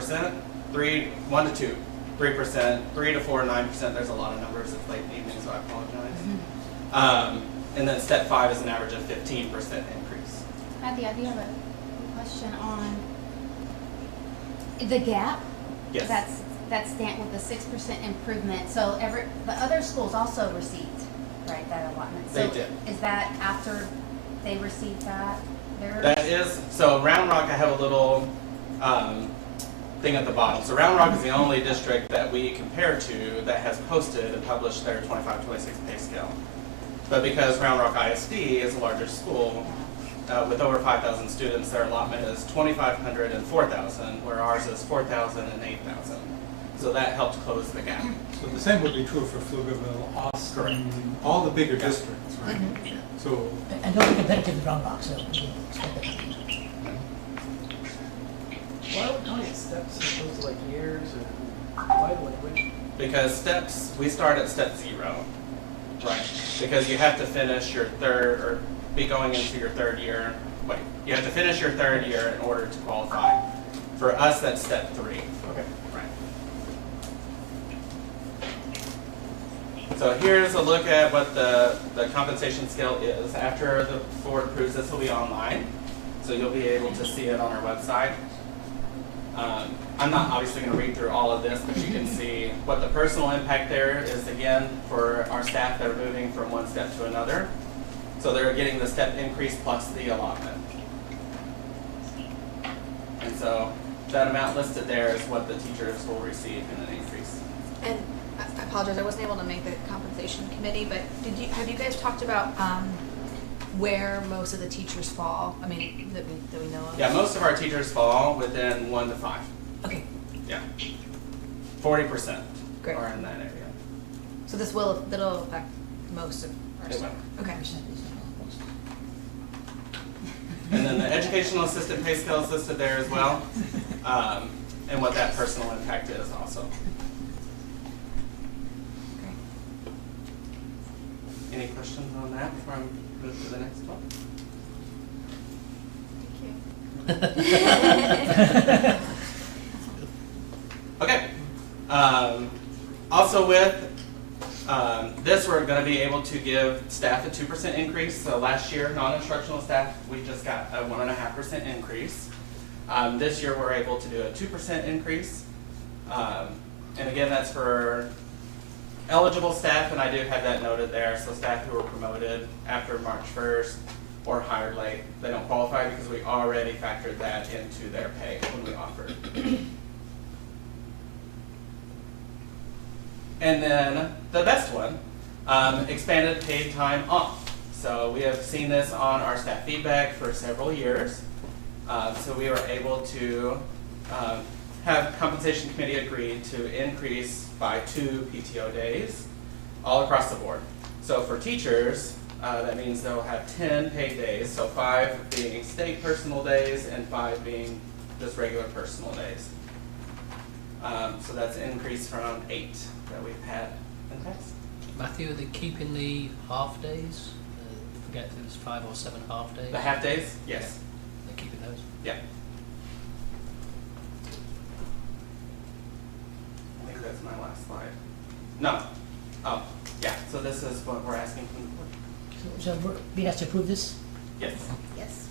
3%, 1 to 2, 3%, 3 to 4, 9%. There's a lot of numbers. It's late in the evening, so I apologize. And then step 5 is an average of 15% increase. Matthew, I do have a question on the gap. Yes. That's stamped with a 6% improvement. So the other schools also received, right, that allotment. They So did. is that after they received that? That is, so Round Rock, I have a little thing at the bottom. So Round Rock is the only district that we compare to that has posted and published their 25-26 pay scale. But because Round Rock ISD is a larger school, with over 5,000 students, their allotment is 2,500 and 4,000, where ours is 4,000 and 8,000. So that helped close the gap. So the same would be true for Pflugerville, Austin, all the bigger districts, right? So, And they'll be competitive with Round Rock, so we can expect that. Why would we get steps as opposed to like years or why would we? Because steps, we start at step 0, right? Because you have to finish your third, or be going into your third year. Wait, you have to finish your third year in order to qualify. For us, that's step 3. Okay. Right. So here's a look at what the compensation scale is. After the board approves, this will be online, so you'll be able to see it on our website. I'm not obviously going to read through all of this, but you can see what the personal impact there is, again, for our staff that are moving from one step to another. So they're getting the step increase plus the allotment. And so that amount listed there is what the teachers will receive in an increase. And I apologize, I wasn't able to make the compensation committee, but have you guys talked about where most of the teachers fall? I mean, that we know of? Yeah, most of our teachers fall within 1 to 5. Okay, Yeah. 40% Great. are in that area. so that'll affect most of our It staff. Okay. And then the educational assistant pay scale is listed there as well, and what that personal impact is also. Great. Any questions on that before I move to the next one? Okay. Also with this, we're going to be able to give staff a 2% increase. So last year, non-instructional staff, we just got a 1.5% increase. This year, we're able to do a 2% increase. And again, that's for eligible staff, and I do have that noted there. So staff who were promoted after March 1st or hired late, they don't qualify because we already factored that into their pay when we offered. And then the best one, expanded paid time off. So we have seen this on our staff feedback for several years. So we were able to have compensation committee agree to increase by 2 PTO days all across the board. So for teachers, that means they'll have 10 paid days, so 5 being state personal days and 5 being just regular personal days. So that's an increase from 8 that we've had in the past. Matthew, are they keeping the half days? Forget if it was 5 or 7 half days. The half days? Yes. They're keeping those. Yeah. I think that's my last slide. No. Oh, yeah. So this is what we're asking from the board. So we're being asked to approve this? Yes. Yes.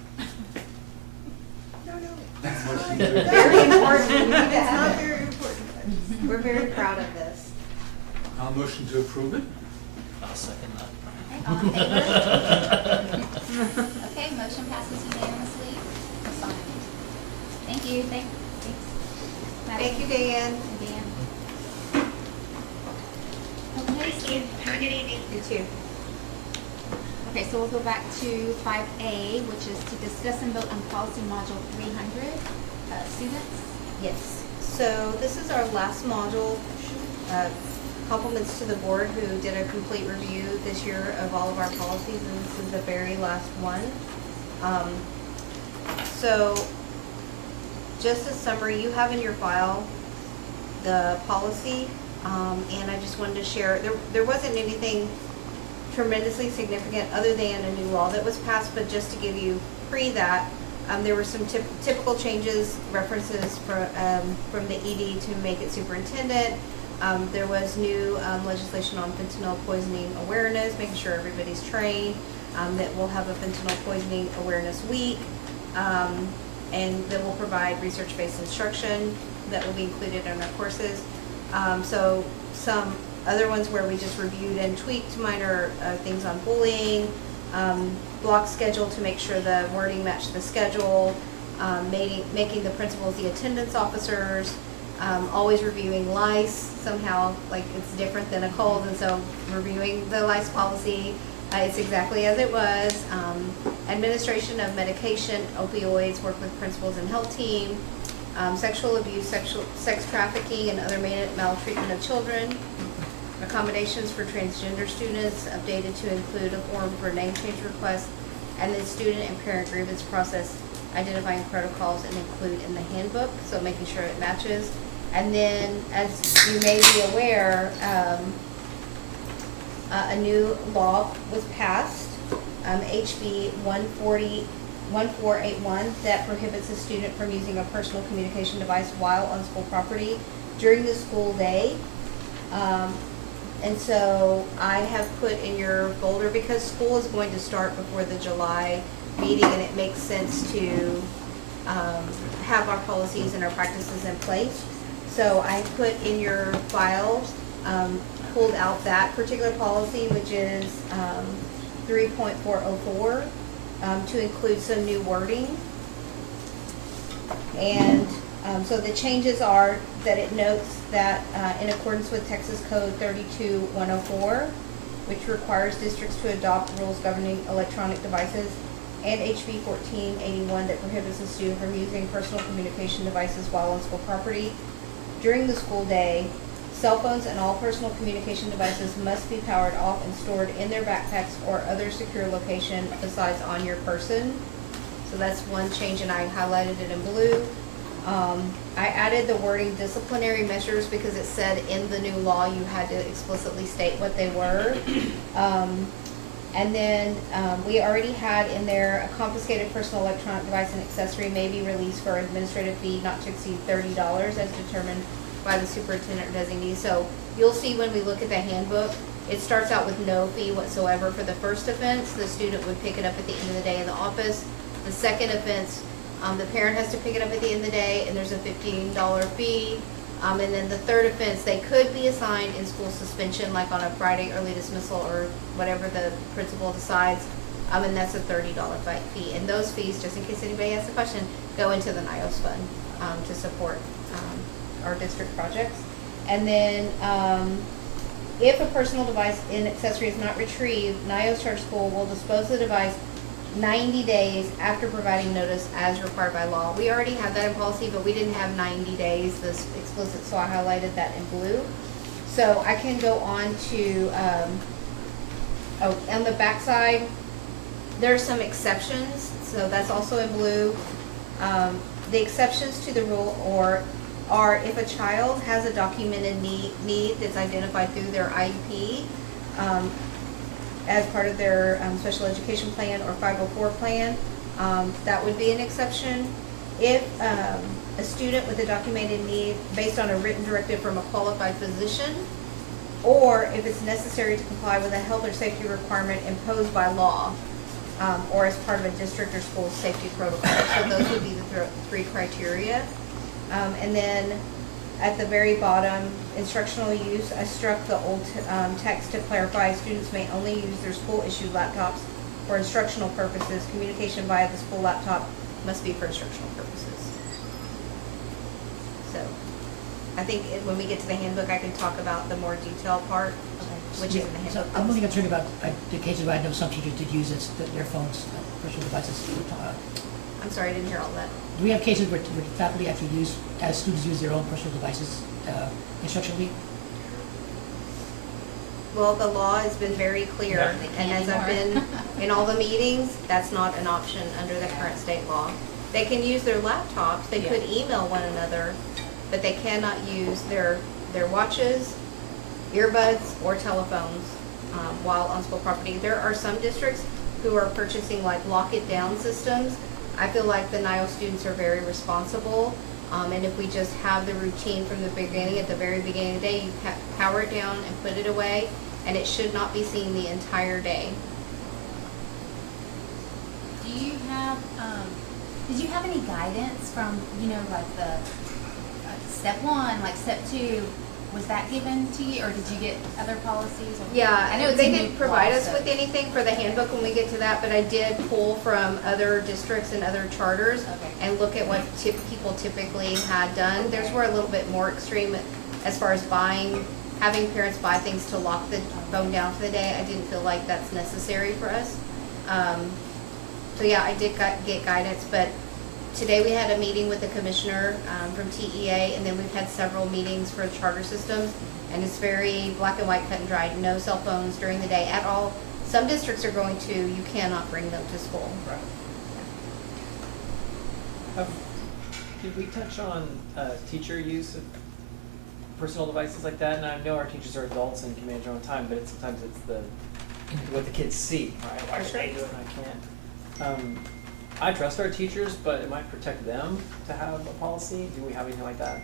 motion to Very important. We need to have it. Very important. We're very proud of this. I'll motion to approve it. I'll second that. Okay, all in favor? Okay, motion passes unanimously. Signed. Thank you. Thanks. Thank you, Dan. Dan. Okay, so Have a good evening. You too. okay, so we'll go back to 5A, which is to discuss and vote on policy module 300. Students? Yes. So this is our last module. Compliments to the board who did a complete review this year of all of our policies, and this is the very last one. So just a summary, you have in your file the policy, and I just wanted to share, there wasn't anything tremendously significant other than a new law that was passed, but just to give you pre that, There were some typical changes, references from the ED to make it superintendent. There was new legislation on fentanyl poisoning awareness, making sure everybody's trained, that we'll have a fentanyl poisoning awareness week. And that will provide research-based instruction that will be included in our courses. So some other ones where we just reviewed and tweaked minor things on bullying, block schedule to make sure the wording matched the schedule, making the principals the attendance officers, always reviewing lice, somehow like it's different than a cold, and so reviewing the lice policy. It's exactly as it was. Administration of medication, opioids, work with principals and health team, sexual abuse, sex trafficking, and other maltreatment of children, accommodations for transgender students, updated to include a form for name change requests, and the student and parent grievance process, identifying protocols and include in the handbook, so making sure it matches. And then, as you may be aware, a new law was passed, HB 1481, that prohibits a student from using a personal communication device while on school property during the school day. And so I have put in your folder, because school is going to start before the July meeting, and it makes sense to have our policies and our practices in place. So I put in your file, pulled out that particular policy, which is 3.404, to include some new wording. And so the changes are that it notes that in accordance with Texas Code 32104, which requires districts to adopt rules governing electronic devices, and HB 1481 that prohibits a student from using personal communication devices while on school property during the school day. Cell phones and all personal communication devices must be powered off and stored in their backpacks or other secure location besides on your person. So that's one change, and I highlighted it in blue. I added the wording disciplinary measures because it said in the new law you had to explicitly state what they were. And then we already had in there a confiscated personal electronic device and accessory may be released for administrative fee not to exceed $30 as determined by the superintendent or designee. So you'll see when we look at the handbook, it starts out with no fee whatsoever for the first offense. The student would pick it up at the end of the day in the office. The second offense, the parent has to pick it up at the end of the day, and there's a $15 fee. And then the third offense, they could be assigned in school suspension, like on a Friday early dismissal or whatever the principal decides, and that's a $30 fee. And those fees, just in case anybody asks a question, go into the NYOS fund to support our district projects. And then if a personal device and accessory is not retrieved, NYOS Charter School will dispose of the device 90 days after providing notice as required by law. We already have that in policy, but we didn't have 90 days this explicit, so I highlighted that in blue. So I can go on to, on the back side, there are some exceptions, so that's also in blue. The exceptions to the rule are if a child has a documented need that's identified through their IEP, as part of their special education plan or 504 plan, that would be an exception. If a student with a documented need based on a written directive from a qualified physician, or if it's necessary to comply with a health or safety requirement imposed by law, or as part of a district or school safety protocol. So those would be the three criteria. And then at the very bottom, instructional use, I struck the old text to clarify students may only use their school-issued laptops for instructional purposes. Communication via the school laptop must be for instructional purposes. So I think when we get to the handbook, I can talk about the more detailed part, which is in the So handbook. I'm only concerned about the cases where I know some teachers did use their phones, personal devices. I'm sorry, I didn't hear all that. Do we have cases where faculty actually as students use their own personal devices instructionally? Well, the law has been very clear, Yeah. They and can't as I've anymore. been in all the meetings, that's not an option under the current state law. They can use their laptops, they could email one another, but they cannot use their watches, earbuds, or telephones while on school property. There are some districts who are purchasing like lock it down systems I feel like the NIO students are very responsible, and if we just have the routine from the beginning, at the very beginning of the day, you power it down and put it away, and it should not be seen the entire day. Do you have, did you have any guidance from, you know, like the, step one, like step two, was that given to you, or did you get other policies? Or- Yeah, I know it's they a new didn't provide law, us so- with anything for the handbook when we get to that, but I did pull from other districts and other charters Okay. and look at what people typically had done. Theirs were a little bit more extreme as far as having parents buy things to lock the phone down for the day. I didn't feel like that's necessary for us. So yeah, I did get guidance, but today we had a meeting with the commissioner from TEA, and then we've had several meetings for charter systems, and it's very black and white, cut and dried. No cell phones during the day at all. Some districts are going to, you cannot bring them to school. Right. Did we touch on teacher use of personal devices like that? And I know our teachers are adults and can manage their own time, but sometimes it's what the kids see, right? Why should they do it and I can't? I trust our teachers, but it might protect them to have a policy. Do we have anything like that?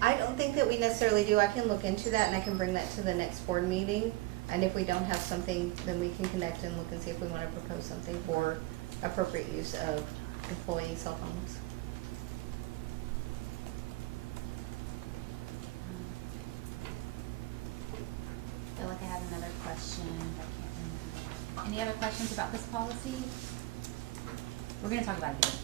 I don't think that we necessarily do. I can look into that and I can bring that to the next board meeting. And if we don't have something, then we can connect and look and see if we want to propose something for appropriate use of employee cell phones. I feel like I had another question, but I can't remember. Any other questions about this policy? We're gonna talk about it again.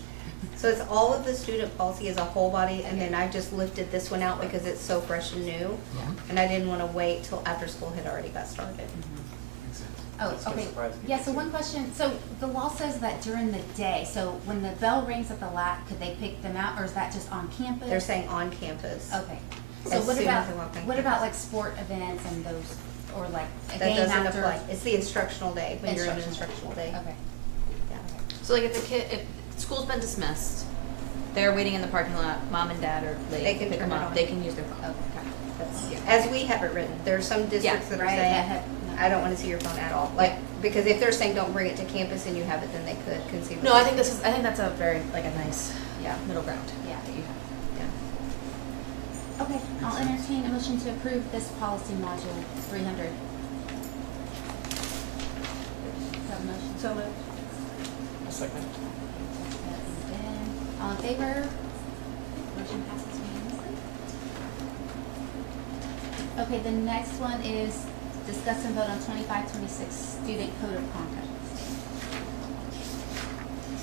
So it's all of the student policy as a whole body, and then I just lifted this one out because it's so fresh and new. Yeah. And I didn't want to wait till after school had already got started. Makes sense. Oh, That's gonna okay. surprise me. Yeah, so one question, so the law says that during the day, so when the bell rings at the lab, could they pick them out, or is that just on campus? They're saying on campus. Okay, so As what soon about, as they walk on what about campus. like sport events and those, or like a That game doesn't after? apply. It's the instructional day, when you're in an Instructional. instructional day. Okay, Yeah. So like if school's been dismissed, they're waiting in the parking lot, mom and dad are They late, can pick turn them it up, on. they can use their phone. okay. That's, as we have it written, there are some districts that are right, saying, that have- I don't wanna see your phone at all, like, because if they're saying don't bring it to campus and you have it, then they could conceivably. No, I think that's a very, like a nice Yeah, middle ground Yeah. that you have. yeah. Okay, I'll entertain a motion to approve this policy module 300. Is that a motion? So A second. Jessica and Ben. All in favor? Motion passes unanimously. Okay, the next one is discuss and vote on 25-26 student code of conduct.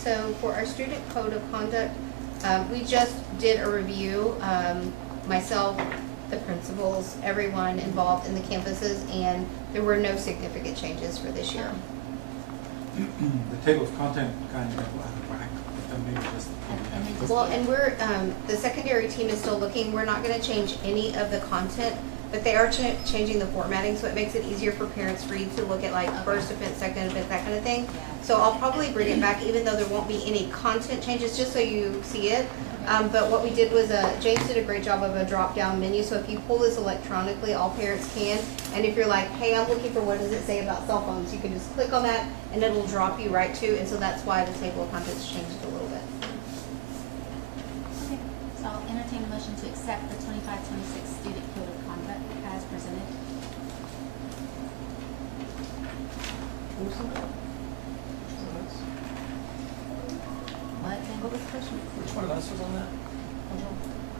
So for our student code of conduct, we just did a review, myself, the principals, everyone involved in the campuses, and there were no significant changes for this year. The table of content kind of got out of whack, but then maybe just. And then just Well, the- and we're, the secondary team is still looking, we're not gonna change any of the content, but they are changing the formatting, so it makes it easier for parents to read, to look at like first offense, second offense, that kind of thing. Yeah. So I'll probably bring it back, even though there won't be any content changes, just so you see it. But what we did was, James did a great job of a drop-down menu, so if you pull this electronically, all parents can. And if you're like, hey, I'm looking for what does it say about cell phones, you can just click on that, and it'll drop you right to, and so that's why the table of contents changed a little bit. Okay, so I'll entertain a motion to accept the 25-26 student code of conduct as presented. What, then? What was the question? Which one of us was on that?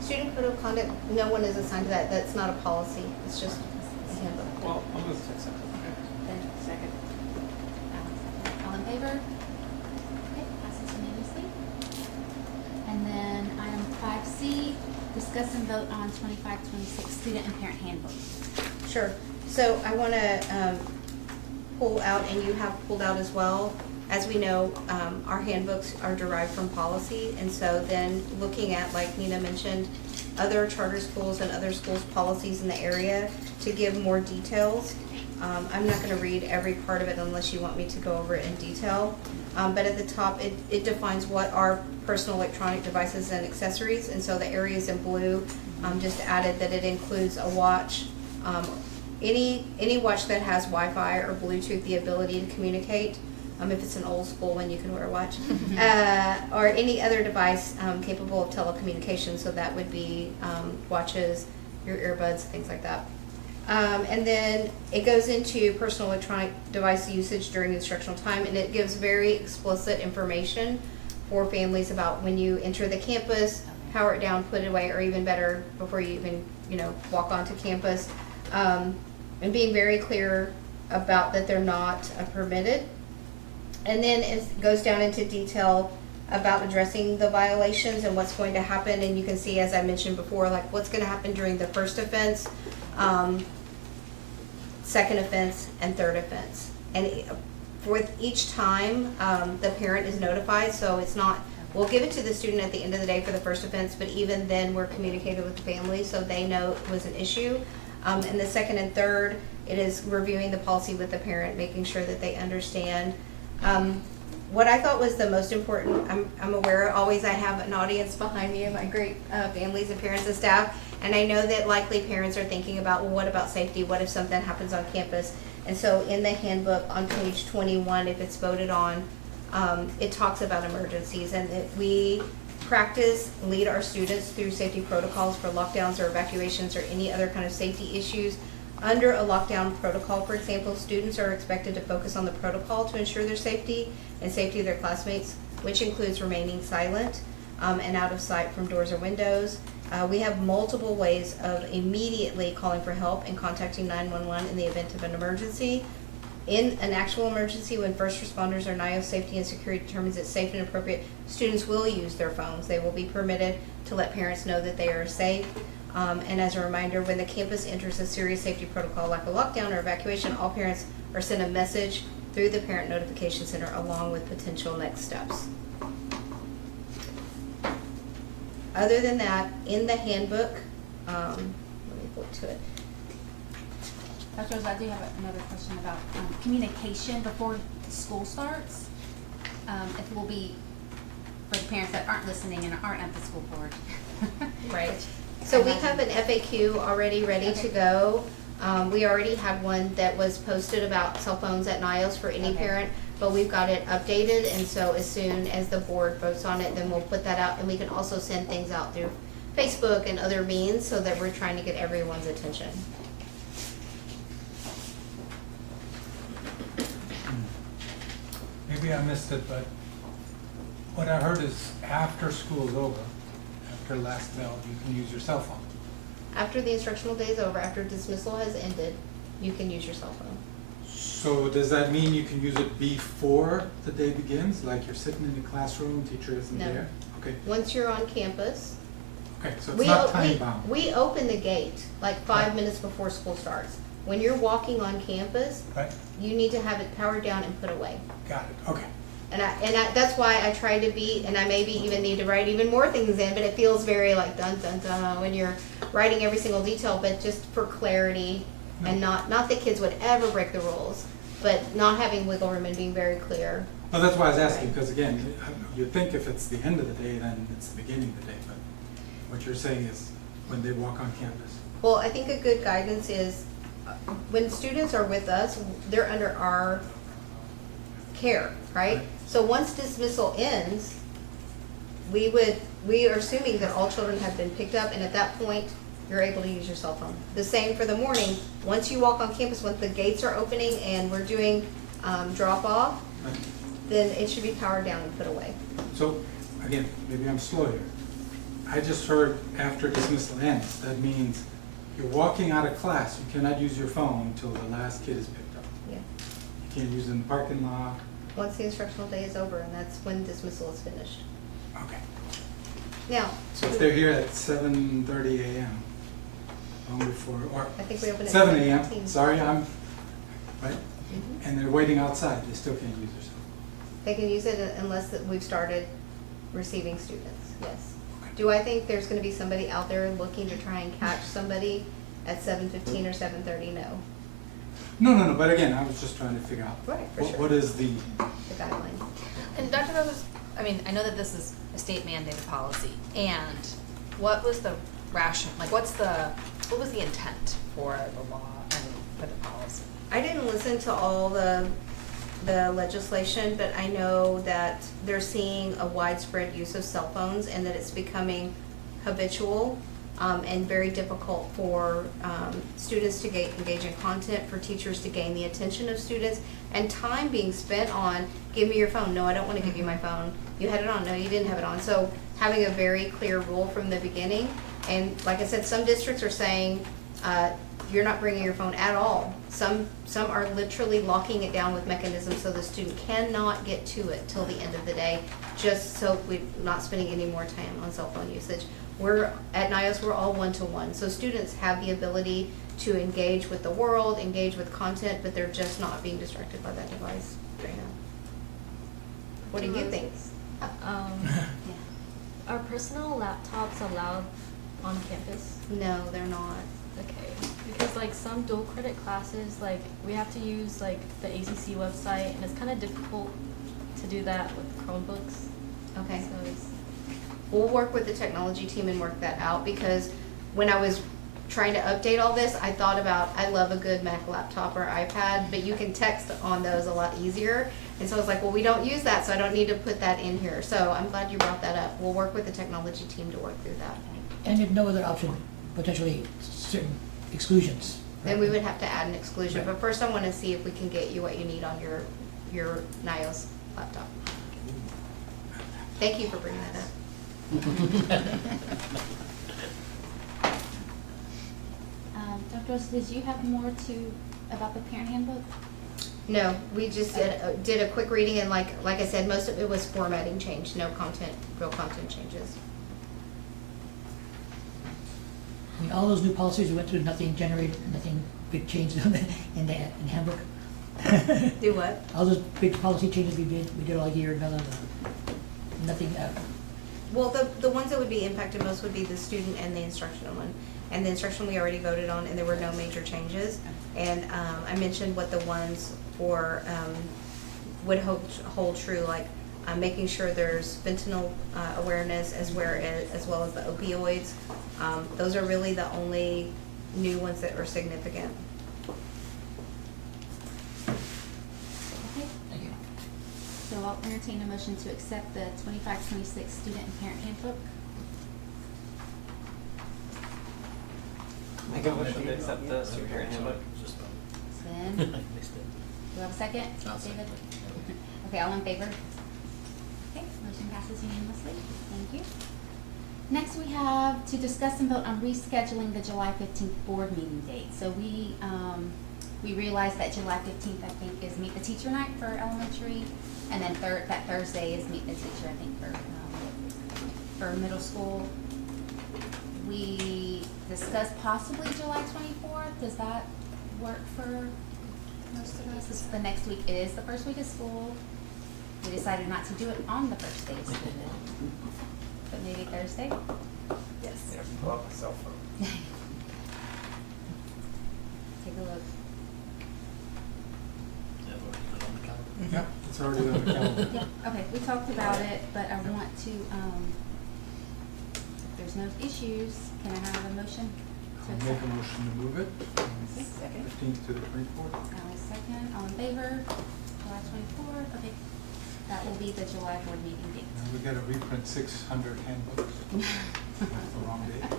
Student code of conduct, no one is assigned to that, that's not a policy, it's just a handbook. Well, I'll move to accept it. Then second. All in favor? Okay, passes unanimously. And then item 5C, discuss and vote on 25-26 student and parent handbook. Sure, so I wanna, pull out, and you have pulled out as well. As we know, our handbooks are derived from policy, and so then looking at, like Nina mentioned, other charter schools and other schools' policies in the area to give more details. I'm not gonna read every part of it unless you want me to go over it in detail. But at the top, it defines what are personal electronic devices and accessories, and so the areas in blue, just added that it includes a watch, any watch that has Wi-Fi or Bluetooth, the ability to communicate, if it's an old school one, you can wear a watch, or any other device capable of telecommunication. So that would be watches, your earbuds, things like that. And then it goes into personal electronic device usage during instructional time, and it gives very explicit information for families about when you enter the campus, power it down, put it away, or even better, before you even, walk onto campus. And being very clear about that they're not permitted. And then it goes down into detail about addressing the violations and what's going to happen. And you can see, as I mentioned before, like what's going to happen during the first offense, second offense, and third offense. And with each time, the parent is notified, so it's not, we'll give it to the student at the end of the day for the first offense, but even then we're communicating with the family so they know it was an issue. And the second and third, it is reviewing the policy with the parent, making sure that they understand. What I thought was the most important, I'm aware always I have an audience behind me of my great families and parents and staff, and I know that likely parents are thinking about, well, what about safety? What if something happens on campus? And so in the handbook on page 21, if it's voted on, it talks about emergencies, and that we lead our students through safety protocols for lockdowns or evacuations or any other kind of safety issues. Under a lockdown protocol, for example, students are expected to focus on the protocol to ensure their safety and safety of their classmates, which includes remaining silent and out of sight from doors or windows. We have multiple ways of immediately calling for help and contacting 911 in the event of an emergency. In an actual emergency, when first responders or NYOS safety and security determines it's safe and appropriate, students will use their phones. They will be permitted to let parents know that they are safe. And as a reminder, when the campus enters a serious safety protocol like a lockdown or evacuation, all parents are sent a message through the Parent Notification Center along with potential next steps. Other than that, in the handbook, let me flip to it. Dr. Rose, I do have another question about communication before school starts. If it will be for the parents that aren't listening and aren't at the school board. Right. So we have an FAQ already ready to go. We already had one that was posted about cell phones at NYOS for any parent, but we've got it updated, and so as soon as the board votes on it, then we'll put that out, and we can also send things out through Facebook and other means so that we're trying to get everyone's attention. Maybe I missed it, but what I heard is after school's over, after last bell, you can use your cell phone. After the instructional day is over, after dismissal has ended, you can use your cell phone. So does that mean you can use it before the day begins? Like you're sitting in the classroom, teacher isn't No. there? Okay, Once you're on campus, okay, so it's not time bound. we open the gate like 5 Right. minutes before school starts. When you're walking on campus, Right, you need to have it powered down and put away. got it, okay. And that's why I try to be, and I maybe even need to write even more things in, but it feels very like dun dun dun when you're writing every single detail, but just for clarity, and not that kids would ever break the rules, but not having wiggle room and being very clear. Well, that's why I was asking, Right. because again, you'd think if it's the end of the day, then it's the beginning of the day, but what you're saying is when they walk on campus. Well, I think a good guidance is when students are with us, they're under our care, right? Right. So once dismissal ends, we are assuming that all children have been picked up, and at that point, you're able to use your cell phone. The same for the morning. Once you walk on campus, once the gates are opening and we're doing drop off, Right. then it should be powered down and put away. So, again, maybe I'm slow here. I just heard after dismissal ends, that means you're walking out of class, you cannot use your phone until the last kid is picked up. Yeah. You can't use it in the parking lot. Once the instructional day is over, and that's when dismissal is finished. Okay. Now. So if they're here at 7:30 a.m., long before, or I think we open at 7 a.m., 7:15. sorry, right? Mhm. And they're waiting outside, they still can't use their cell They can use it unless that we've started receiving students, yes. Okay. Do I think there's gonna be somebody out there looking to try and catch somebody at 7:15 or 7:30? No, No, but again, I was just trying to figure out. Right, for sure. What is the, the guideline. And Dr. Rose, I mean, I know that this is a state mandated policy, and what was the what was the intent for the law and for the policy? I didn't listen to all the the legislation, but I know that they're seeing a widespread use of cell phones and that it's becoming habitual and very difficult for students to engage in content, for teachers to gain the attention of students, and time being spent on, give me your phone, no, I don't wanna give you my phone, you had it on, no, you didn't have it on. So having a very clear rule from the beginning, and like I said, some districts are saying, you're not bringing your phone at all. Some are literally locking it down with mechanisms so the student cannot get to it till the end of the day, just so we're not spending any more time on cell phone usage. At NYOS, we're all one-to-one, so students have the ability to engage with the world, engage with content, but they're just not being distracted by that device right now. What do you think? Yeah. Are personal laptops allowed on campus? No, they're not. Okay, because like some dual credit classes, like we have to use like the ACC website, and it's kind of difficult to do that with Chromebooks. Okay. So it's, We'll work with the technology team and work that out, because when I was trying to update all this, I thought about, I love a good Mac laptop or iPad, but you can text on those a lot easier. And so I was like, well, we don't use that, so I don't need to put that in here. So I'm glad you brought that up. We'll work with the technology team to work through that. And if no other option, potentially certain exclusions. Then we would have to add an exclusion, Right. but first I wanna see if we can get you what you need on your NYOS laptop. Thank you for bringing that up. Dr. Rose, did you have more about the parent handbook? No, we just did a quick reading, and like I said, most of it was formatting change, no real content changes. I mean, all those new policies we went through, nothing big changes in the handbook. Do what? All those big policy changes we did all year, nothing, Well, the ones that would be impacted most would be the student and the instructional one. And the instruction we already voted on, and there were no major changes. And I mentioned what the ones for would hold true, like making sure there's fentanyl awareness as well as the opioids. Those are really the only new ones that are significant. Okay, thank you. so I'll entertain a motion to accept the 25-26 student and parent handbook. Make a motion to accept the student parent handbook. Sven, do you have a second? I'll David? second. Okay, all in favor? Okay, motion passes unanimously. Thank you. Next, we have to discuss and vote on rescheduling the July 15th board meeting date. So we realized that July 15th, I think, is Meet the Teacher Night for elementary, and then that Thursday is Meet the Teacher, I think, for middle school. We discussed possibly July 24th. Does that work for most of us? This is the next week. It is the first week of school. We decided not to do it on the first day of school, but maybe Thursday. Yes. Yeah, pull out my cell phone. Take a look. Yeah, it's already on the calendar. Yeah, okay, we talked about it, but I want to, if there's no issues, can I have a motion? to I'll make a accept? motion to move it from Okay, second. 15th to the 24th. I'll second, all in favor, July 24th, okay. That will be the July board meeting date. Now we gotta reprint 600 handbooks. That's the wrong date.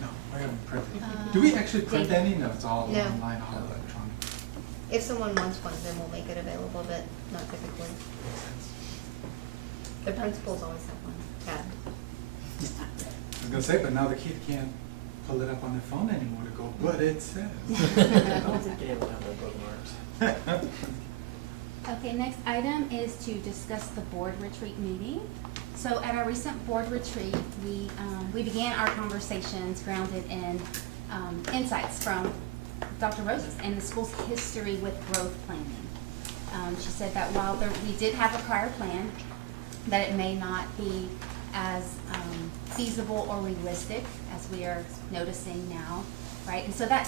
No, I haven't printed. Do we actually print David. any? No, it's all No. online, all electronic. If someone wants one, then we'll make it available, but not typically. Makes sense. The principals always have one. Tab. I was gonna say, but now the kid can't pull it up on their phone anymore to go, but it says. I don't think they have bookmarks. Okay, next item is to discuss the board retreat meeting. So at our recent board retreat, we began our conversations grounded in insights from Dr. Rose's and the school's history with growth planning. She said that while we did have a prior plan, that it may not be as feasible or realistic as we are noticing now, right? And so that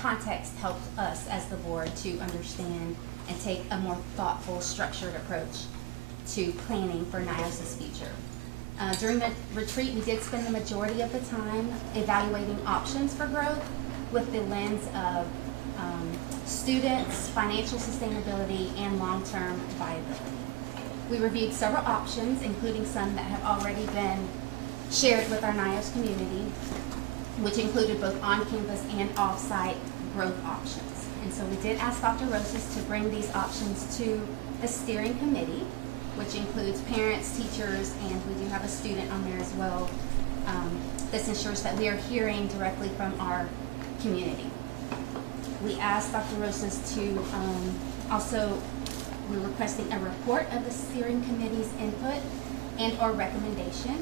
context helped us as the board to understand and take a more thoughtful, structured approach to planning for NYOS's future. During the retreat, we did spend the majority of the time evaluating options for growth with the lens of students, financial sustainability, and long-term viability. We reviewed several options, including some that have already been shared with our NYOS community, which included both on-campus and off-site growth options. And so we did ask Dr. Rosas to bring these options to the steering committee, which includes parents, teachers, and we do have a student on there as well. This ensures that we are hearing directly from our community. We asked Dr. Rosas to we're requesting a report of the steering committee's input and or recommendation.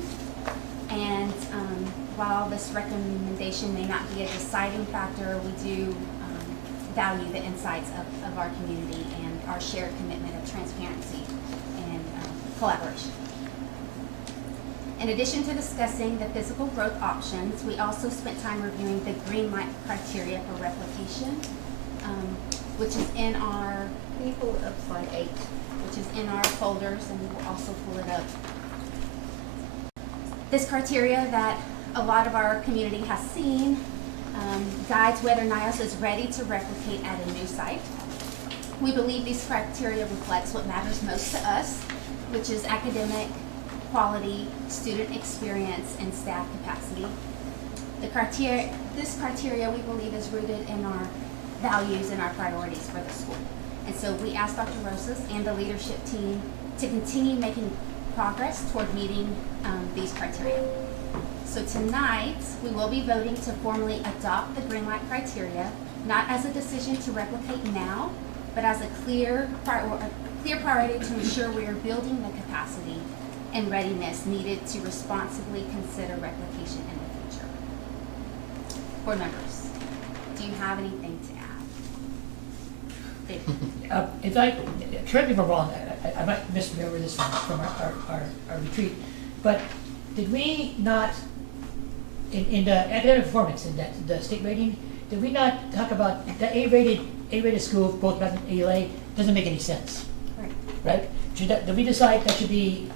And while this recommendation may not be a deciding factor, we do value the insights of our community and our shared commitment of transparency and collaboration. In addition to discussing the physical growth options, we also spent time reviewing the green light criteria for replication, which is in our, Can you pull it up, slide 8? which is in our folders, and we will also pull it up. This criteria that a lot of our community has seen guides whether NYOS is ready to replicate at a new site. We believe these criteria reflects what matters most to us, which is academic quality, student experience, and staff capacity. This criteria we believe is rooted in our values and our priorities for the school. And so we asked Dr. Rosas and the leadership team to continue making progress toward meeting these criteria. So tonight, we will be voting to formally adopt the green light criteria, not as a decision to replicate now, but as a clear priority to ensure we are building the capacity and readiness needed to responsibly consider replication in the future. Board members, do you have anything to add? David? If I, correct me if I'm wrong, I might misremember this from our retreat, but did we not, in the academic performance, in the state rating, did we not talk about the A-rated school, both math and ELA, doesn't make any sense, Right. right? Did we decide that should be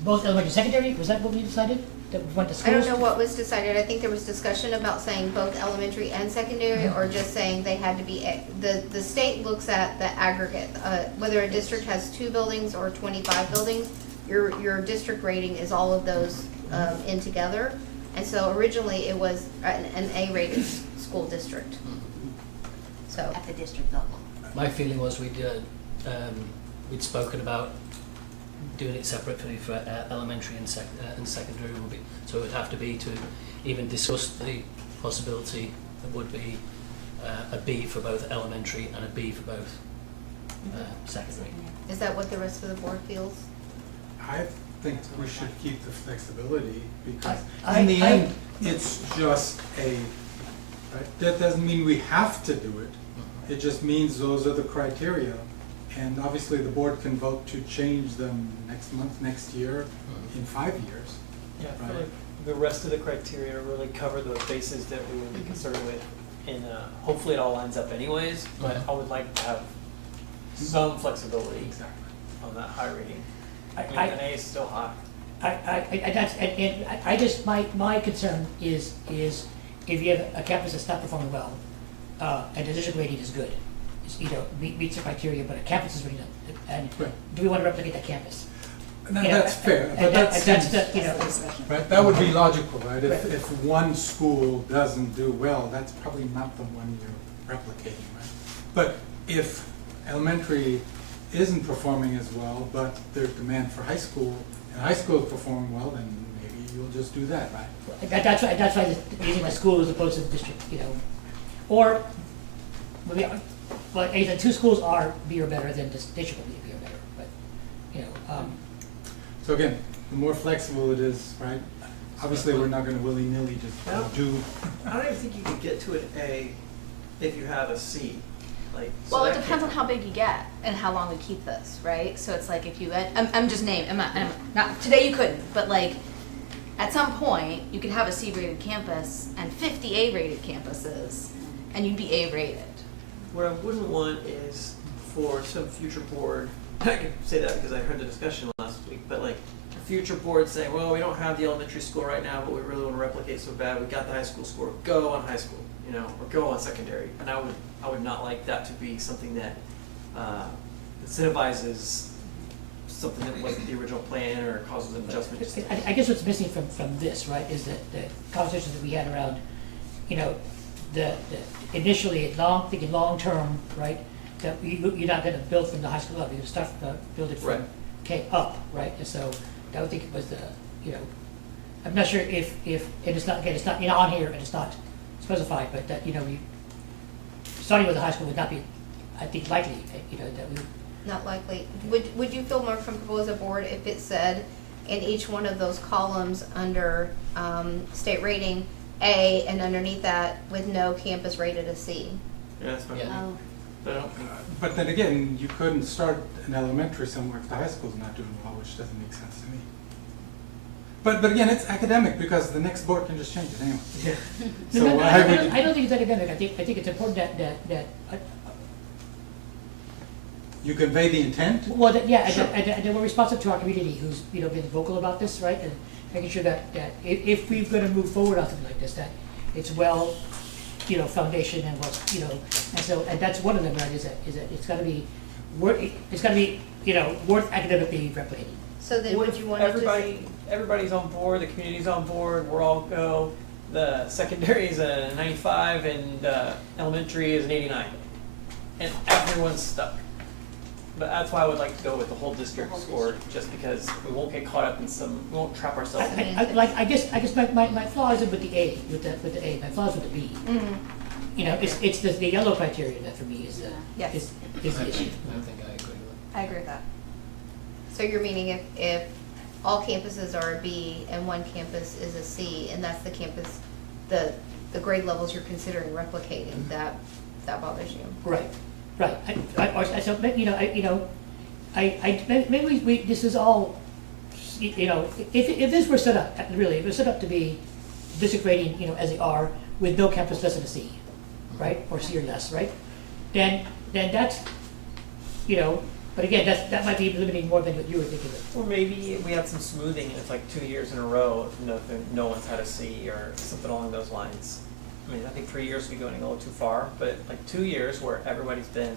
both elementary and secondary? Was that what we decided? That we went to I schools? don't know what was decided. I think there was discussion about saying both elementary and secondary, or just saying they had to be, the state looks at the aggregate, whether a district has 2 buildings or 25 buildings, your district rating is all of those in together. And so originally it was an A-rated school district. So, At the district level. My feeling was we'd spoken about doing it separately for elementary and secondary, so it would have to be to even discuss the possibility. It would be a B for both elementary and a B for both secondary. is that what the rest of the board feels? I think we should keep the flexibility because I- in the I- end, it's just right? That doesn't mean we have to do it. It just means those are the criteria. And obviously the board can vote to change them next month, next year, in 5 years. Yeah, I feel Right. like the rest of the criteria really cover the bases that we would be concerned with. And hopefully it all lines up anyways, but I would like to have some flexibility Exactly. on that high rating. I mean, I- an A is still high. I just, my concern is if you have a campus that's not performing well, and the district rating is good, it's, meets the criteria, but a campus is really not, and Right. do we want to replicate that campus? And You know, that's fair, and but that- that's, and that's the, right, that would be logical, right? Right. If one school doesn't do well, that's probably not the one you're replicating, right? But if elementary isn't performing as well, but there's demand for high school, and high school is performing well, then maybe you'll just do that, right? That's why I'm using my school as opposed to the district, or, maybe, but either 2 schools are B or better than this district will be B or better, but, So again, the more flexible it is, right? Obviously, we're not gonna willy-nilly just No. do, I don't even think you could get to an A if you have a C. Like, so Well, it that depends on can't- how big you get and how long we keep this, right? So it's like if you, I'm just naming, I'm not, today you couldn't, but like, at some point, you could have a C-rated campus and 50 A-rated campuses, and you'd be A-rated. What I wouldn't want is for some future board, I can say that because I heard the discussion last week, but like a future board saying, well, we don't have the elementary school right now, but we really want to replicate so bad, we got the high school score, go on high school, or go on secondary. And I I would not like that to be something that incentivizes something that wasn't the original plan or causes an adjustment. Just I guess what's missing from this, right, is that the conversations that we had around, you know, the initially thinking long-term, right, that you're not gonna build from the high school up, you're gonna start build it Right. from K up, right, and so that would think it was the, you know, I'm not sure if, and it's not, again, it's not, you know, on here and it's not specified, but that, you know, starting with the high school would not be, I think, likely, you know, that we, Not likely. Would you feel more comfortable as a board if it said in each one of those columns under, state rating, A, and underneath that with no campus rated a C? yeah, that's fine. Yeah. Oh, But I don't think. But then again, you couldn't start an elementary somewhere if the high school's not doing well, which doesn't make sense to me. But again, it's academic because the next board can just change it anyway. No, So no, why would I don't think it's academic, I think it's important that you convey the intent? well, yeah, Sure. and we're responsive to our community who's, you know, been vocal about this, right? And making sure that if we're gonna move forward on something like this, that it's well, you know, foundation and what, you know, and so, and that's one of them, right, is that it's gotta be you know, worth academically replicating. So then would you want to just? Everybody's on board, the community's on board, we're all go. The secondary is a 95 and elementary is an 89. And everyone's stuck. But that's why I would like to go with the whole district score, just because we won't get caught up in we won't trap ourselves in. I guess my flaw isn't with the A, with the A, my flaw is with the B. Mhm. You know, it's the yellow criteria that for me is Yes. is the issue. I think I agree with I agree with that. So you're meaning if all campuses are a B and one campus is a C, and that's the campus, the grade levels you're considering replicating, that bothers you? Right, right. So, maybe we, this is all, you know, if this were set up, really, if it was set up to be district rating, you know, as they are, with no campus less than a C, right, or C or less, right? Then that's, you know, but again, that might be limiting more than what you were thinking of. Or maybe we had some smoothing and it's like 2 years in a row, no one's had a C or something along those lines. I mean, I think 3 years would be going a little too far, but like 2 years where everybody's been,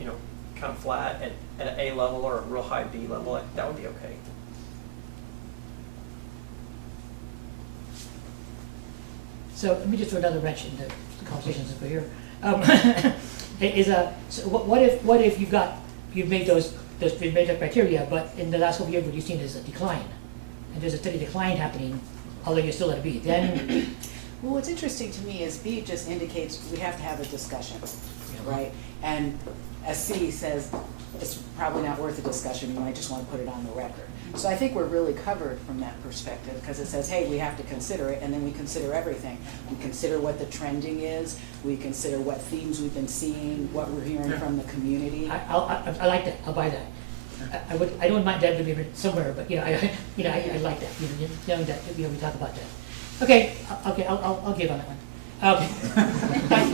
you know, kind of flat at an A level or a real high B level, that would be okay. So let me just throw another wrench into the conversations that we're here. So what if you've made that criteria, but in the last couple of years, what you've seen is a decline, and there's a steady decline happening, although you're still at a B, then, Well, what's interesting to me is B just indicates we have to have a discussion, right? And a C says it's probably not worth a discussion, you might just wanna put it on the record. So I think we're really covered from that perspective, because it says, hey, we have to consider it, and then we consider everything. We consider what the trending is, we consider what themes we've been seeing, what we're hearing from the community. I like that, I'll buy that. I don't mind that being written somewhere, but, I like that, that, we talk about that. Okay, I'll give on that one.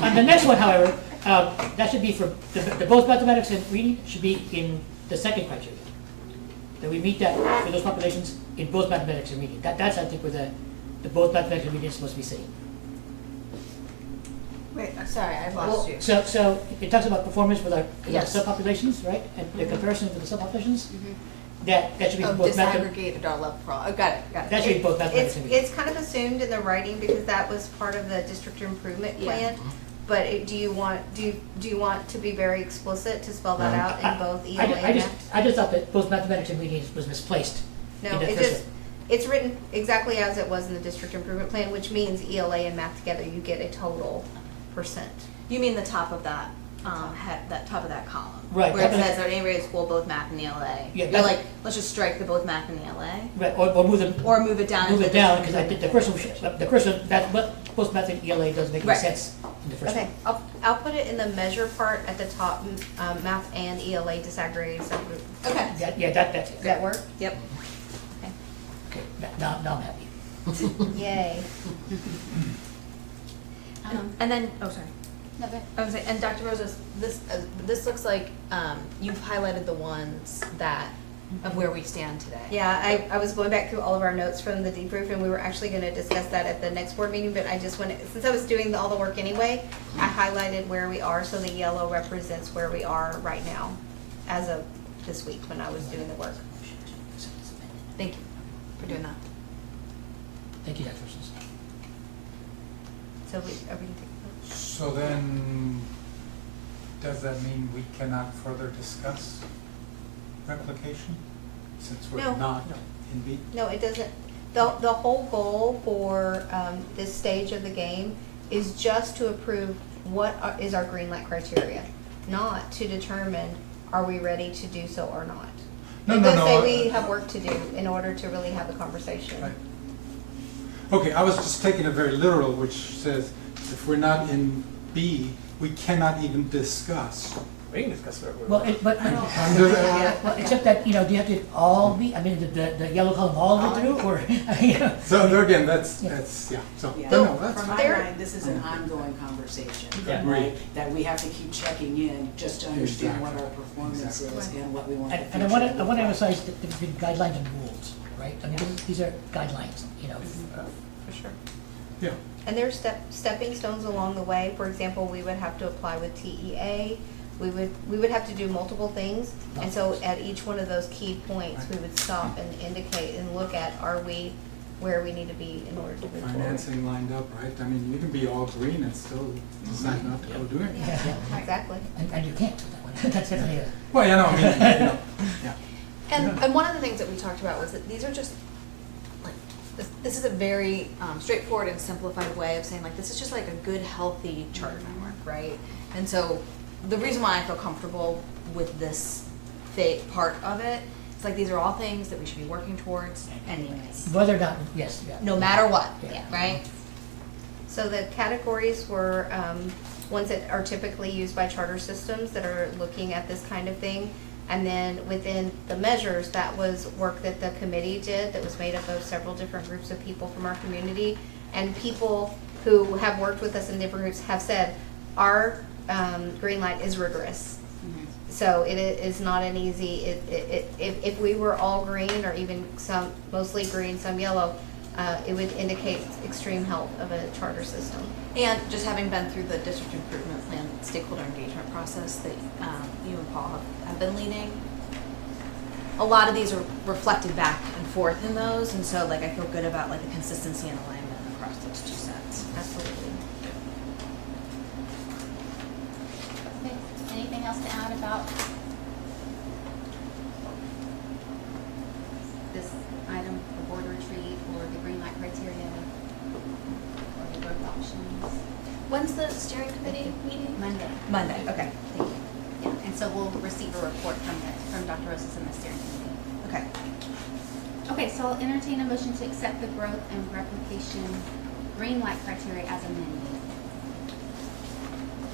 On the next one, however, that should be for, the both mathematics and reading should be in the second criteria. That we meet that for those populations in both mathematics and reading. That's, I think, where the both mathematics and reading is supposed to be seen. Wait, I'm sorry, I lost you. So it talks about performance for the Yes. subpopulations, right? And the comparison for the subpopulations, that should be for Oh, both mathematics. disaggregated our level pro, oh, got it. That should be both mathematics and reading. It's kind of assumed in the writing because that was part of the district improvement Yeah. plan. But do you want to be very explicit to spell that out in both ELA and math? I just thought that both mathematics and reading was misplaced. No, in that it first just, it's written exactly as it was in the district improvement plan, which means ELA and math together, you get a total percent. You mean the top of that, that top of that column? Right, Where it top of says that- at any rate of school, both math and ELA. Yeah, You're that- like, let's just strike the both math and ELA? Right, or move them. Or move it down Move into it down, district because I think the first one, that, both math and ELA doesn't make any Right. sense in the first one. Okay, I'll put it in the measure part at the top, math and ELA disaggregated subgroup. Okay. That's it. Does that work? Yep. Okay, now I'm happy. Yay. And then, oh, sorry. No, but I was and Dr. Rosas, this looks like you've highlighted the ones that of where we stand today. Yeah, I was going back through all of our notes from the debrief, and we were actually gonna discuss that at the next board meeting, but I just wanted, since I was doing all the work anyway, I highlighted where we are, so the yellow represents where we are right now, as of this week when I was doing the work. Thank you for doing that. Thank you, Dr. Wilson. So are we, So then, does that mean we cannot further discuss replication, since we're No. not in B? no, it doesn't, the whole goal for, this stage of the game is just to approve is our green light criteria, not to determine are we ready to do so or not. No, It no, does no, say I- we have work to do in order to really have a conversation. Right. Okay, I was just taking it very literal, which says if we're not in B, we cannot even discuss. We can discuss it. Well, but, Under the- well, except that, you know, do you have to all be, I mean, the yellow column all the way through, or, you know? So there again, that's, Yeah. yeah, so, Yeah. no, no, that's From fine. my There- mind, this is an ongoing conversation, Yeah. right? That we have to keep checking in just to understand what Exactly. our performance Exactly. is and what we want. And I want to emphasize the guidelines and rules, right? I mean, these are guidelines, you know. For sure. Yeah, And there's stepping stones along the way. For example, we would have to apply with TEA. We would have to do multiple things. And so at each one of those key points, we would stop and indicate and look at, are we where we need to be in order to move forward? financing lined up, right? I mean, you can be all green and still decide not to go do it. Yeah, yeah. Exactly. And you can't do that one. That's definitely a, Well, you know, I mean, you know, yeah. And one of the things that we talked about was that these are just, like, this is a very straightforward and simplified way of saying, like, this is just like a good, healthy charter framework, right? And so the reason why I feel comfortable with this part of it, it's like these are all things that we should be working towards anyways, whether or not, yes, yeah. no matter what, Yeah. right? So the categories were ones that are typically used by charter systems that are looking at this kind of thing. And then within the measures, that was work that the committee did that was made up of several different groups of people from our community. And people who have worked with us in different groups have said, our green light is rigorous. So it is not an easy, if we were all green or even some, mostly green, some yellow, it would indicate extreme health of a charter system. And just having been through the district improvement plan stakeholder engagement process that you and Paul have been leading, a lot of these are reflected back and forth in those, and so like I feel good about like the consistency and alignment across those two sets. Absolutely. Okay, anything else to add about this item, the board retreat, or the green light criteria, or the growth options? When's the steering committee meeting? Monday. Monday, okay, thank you. Yeah, and so we'll receive a report from Dr. Rosas and the steering committee. Okay. Okay, so I'll entertain a motion to accept the growth and replication green light criteria as amended.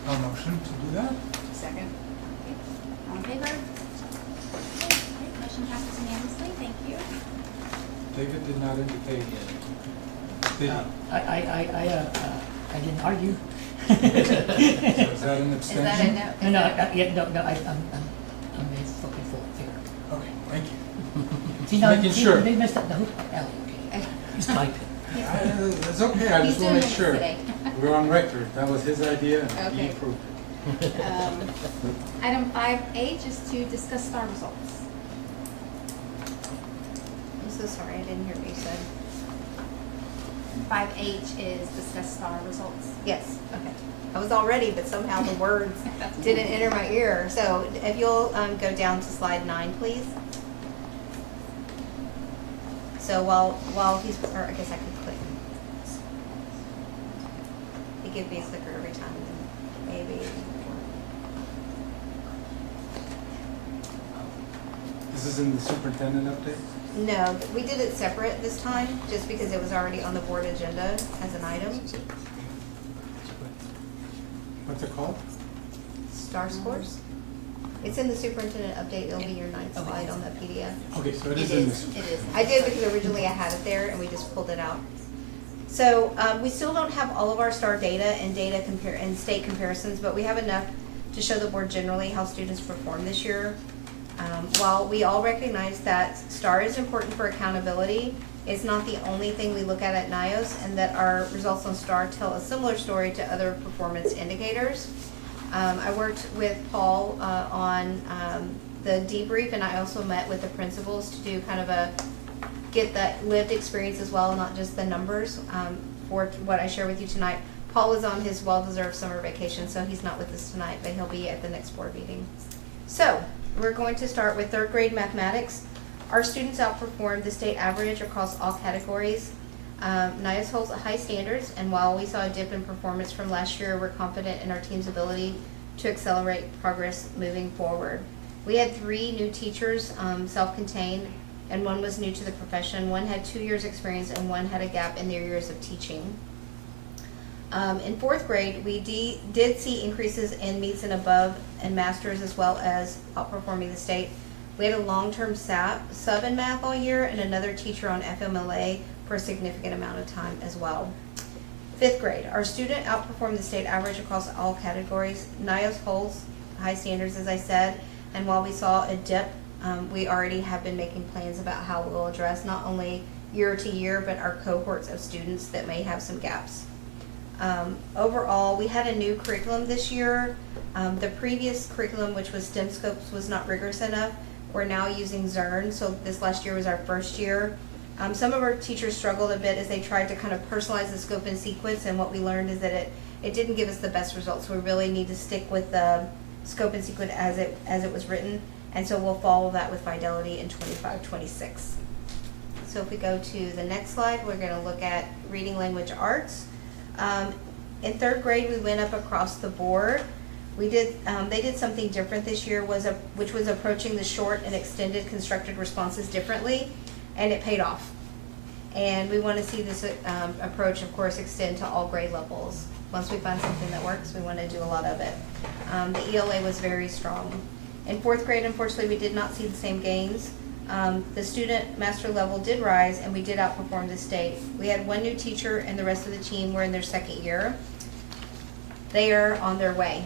A motion to do that? Second? Okay, all in favor? Okay, great, motion passes unanimously, thank you. David did not indicate. Did he? I didn't argue. So is that an Is that a abstention? no? No, I'm a fucking full figure. Okay, thank you. See, now, Making sure. they messed up the hoop, Ellie, okay. He's typing. It's okay, I He's just want doing to make minutes sure. today. We're on record, that was his idea and he Okay. approved it. Item 5H is to discuss STAR results. I'm so sorry, I didn't hear what you said. 5H is discuss STAR results. Yes, okay. I was all ready, but somehow the words didn't enter my ear. So if you'll go down to slide 9, please. So while he's, or I guess I could click. He gives me a clicker every time, maybe. This is in the superintendent update? No, we did it separate this time, just because it was already on the board agenda as an item. What's it called? STAR scores. It's in the superintendent update. It'll be your 9th slide on the PDF. Okay, so it It is in is, this. it is. I did because originally I had it there and we just pulled it out. So, we still don't have all of our STAR data and and state comparisons, but we have enough to show the board generally how students performed this year. While we all recognize that STAR is important for accountability, it's not the only thing we look at NYOS, and that our results on STAR tell a similar story to other performance indicators. I worked with Paul on the debrief, and I also met with the principals to do kind of get that lived experience as well, not just the numbers, for what I share with you tonight. Paul is on his well-deserved summer vacation, so he's not with us tonight, but he'll be at the next board meeting. So, we're going to start with third grade mathematics. Our students outperformed the state average across all categories. NYOS holds high standards, and while we saw a dip in performance from last year, we're confident in our team's ability to accelerate progress moving forward. We had 3 new teachers, self-contained, and 1 was new to the profession. 1 had 2 years experience, and 1 had a gap in their years of teaching. In 4th grade, we did see increases in meets and above and masters, as well as outperforming the state. We had a long-term sub in math all year, and another teacher on FMLA for a significant amount of time as well. 5th grade, our student outperformed the state average across all categories. NYOS holds high standards, as I said, and while we saw a dip, we already have been making plans about how we'll address not only year to year, but our cohorts of students that may have some gaps. Overall, we had a new curriculum this year. The previous curriculum, which was STEM Scopes, was not rigorous enough. We're now using Zern, so this last year was our first year. Some of our teachers struggled a bit as they tried to kind of personalize the scope and sequence, and what we learned is that it didn't give us the best results. We really need to stick with the scope and sequence as it was written, and so we'll follow that with fidelity in 25-26. So if we go to the next slide, we're going to look at reading language arts. In 3rd grade, we went up across the board. They did something different this year, which was approaching the short and extended constructed responses differently, and it paid off. And we want to see this approach, of course, extend to all grade levels. Once we find something that works, we want to do a lot of it. The ELA was very strong. In 4th grade, unfortunately, we did not see the same gains. The student master level did rise, and we did outperform the state. We had 1 new teacher, and the rest of the team were in their 2nd year. They are on their way.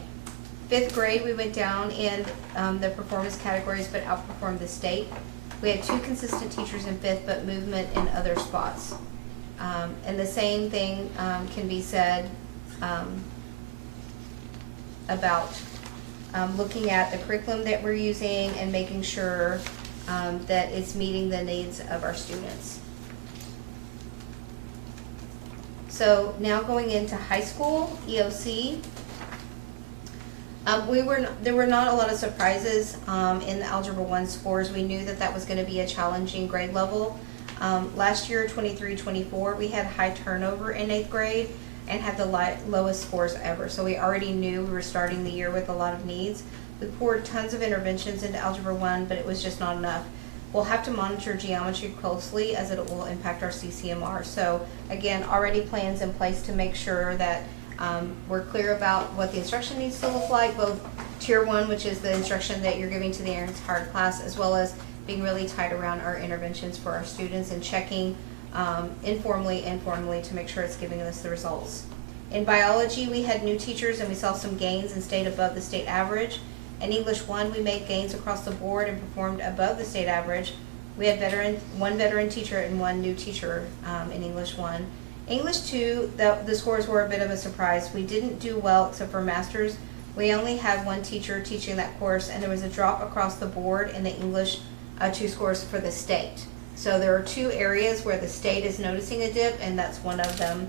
5th grade, we went down in the performance categories, but outperformed the state. We had 2 consistent teachers in 5th, but movement in other spots. And the same thing can be said about looking at the curriculum that we're using and making sure that it's meeting the needs of our students. So now going into high school, EOC. There were not a lot of surprises in the Algebra 1 scores. We knew that was going to be a challenging grade level. Last year, 23-24, we had high turnover in 8th grade and had the lowest scores ever. So we already knew we were starting the year with a lot of needs. We poured tons of interventions into Algebra 1, but it was just not enough. We'll have to monitor geometry closely as it will impact our CCMR. So again, already plans in place to make sure that we're clear about what the instruction needs to look like, both Tier 1, which is the instruction that you're giving to the entire class, as well as being really tight around our interventions for our students and checking informally and formally to make sure it's giving us the results. In biology, we had new teachers and we saw some gains and stayed above the state average. In English 1, we made gains across the board and performed above the state average. We had one veteran teacher and 1 new teacher in English 1. English 2, the scores were a bit of a surprise. We didn't do well except for masters. We only had 1 teacher teaching that course, and there was a drop across the board in the English 2 scores for the state. So there are 2 areas where the state is noticing a dip, and that's one of them.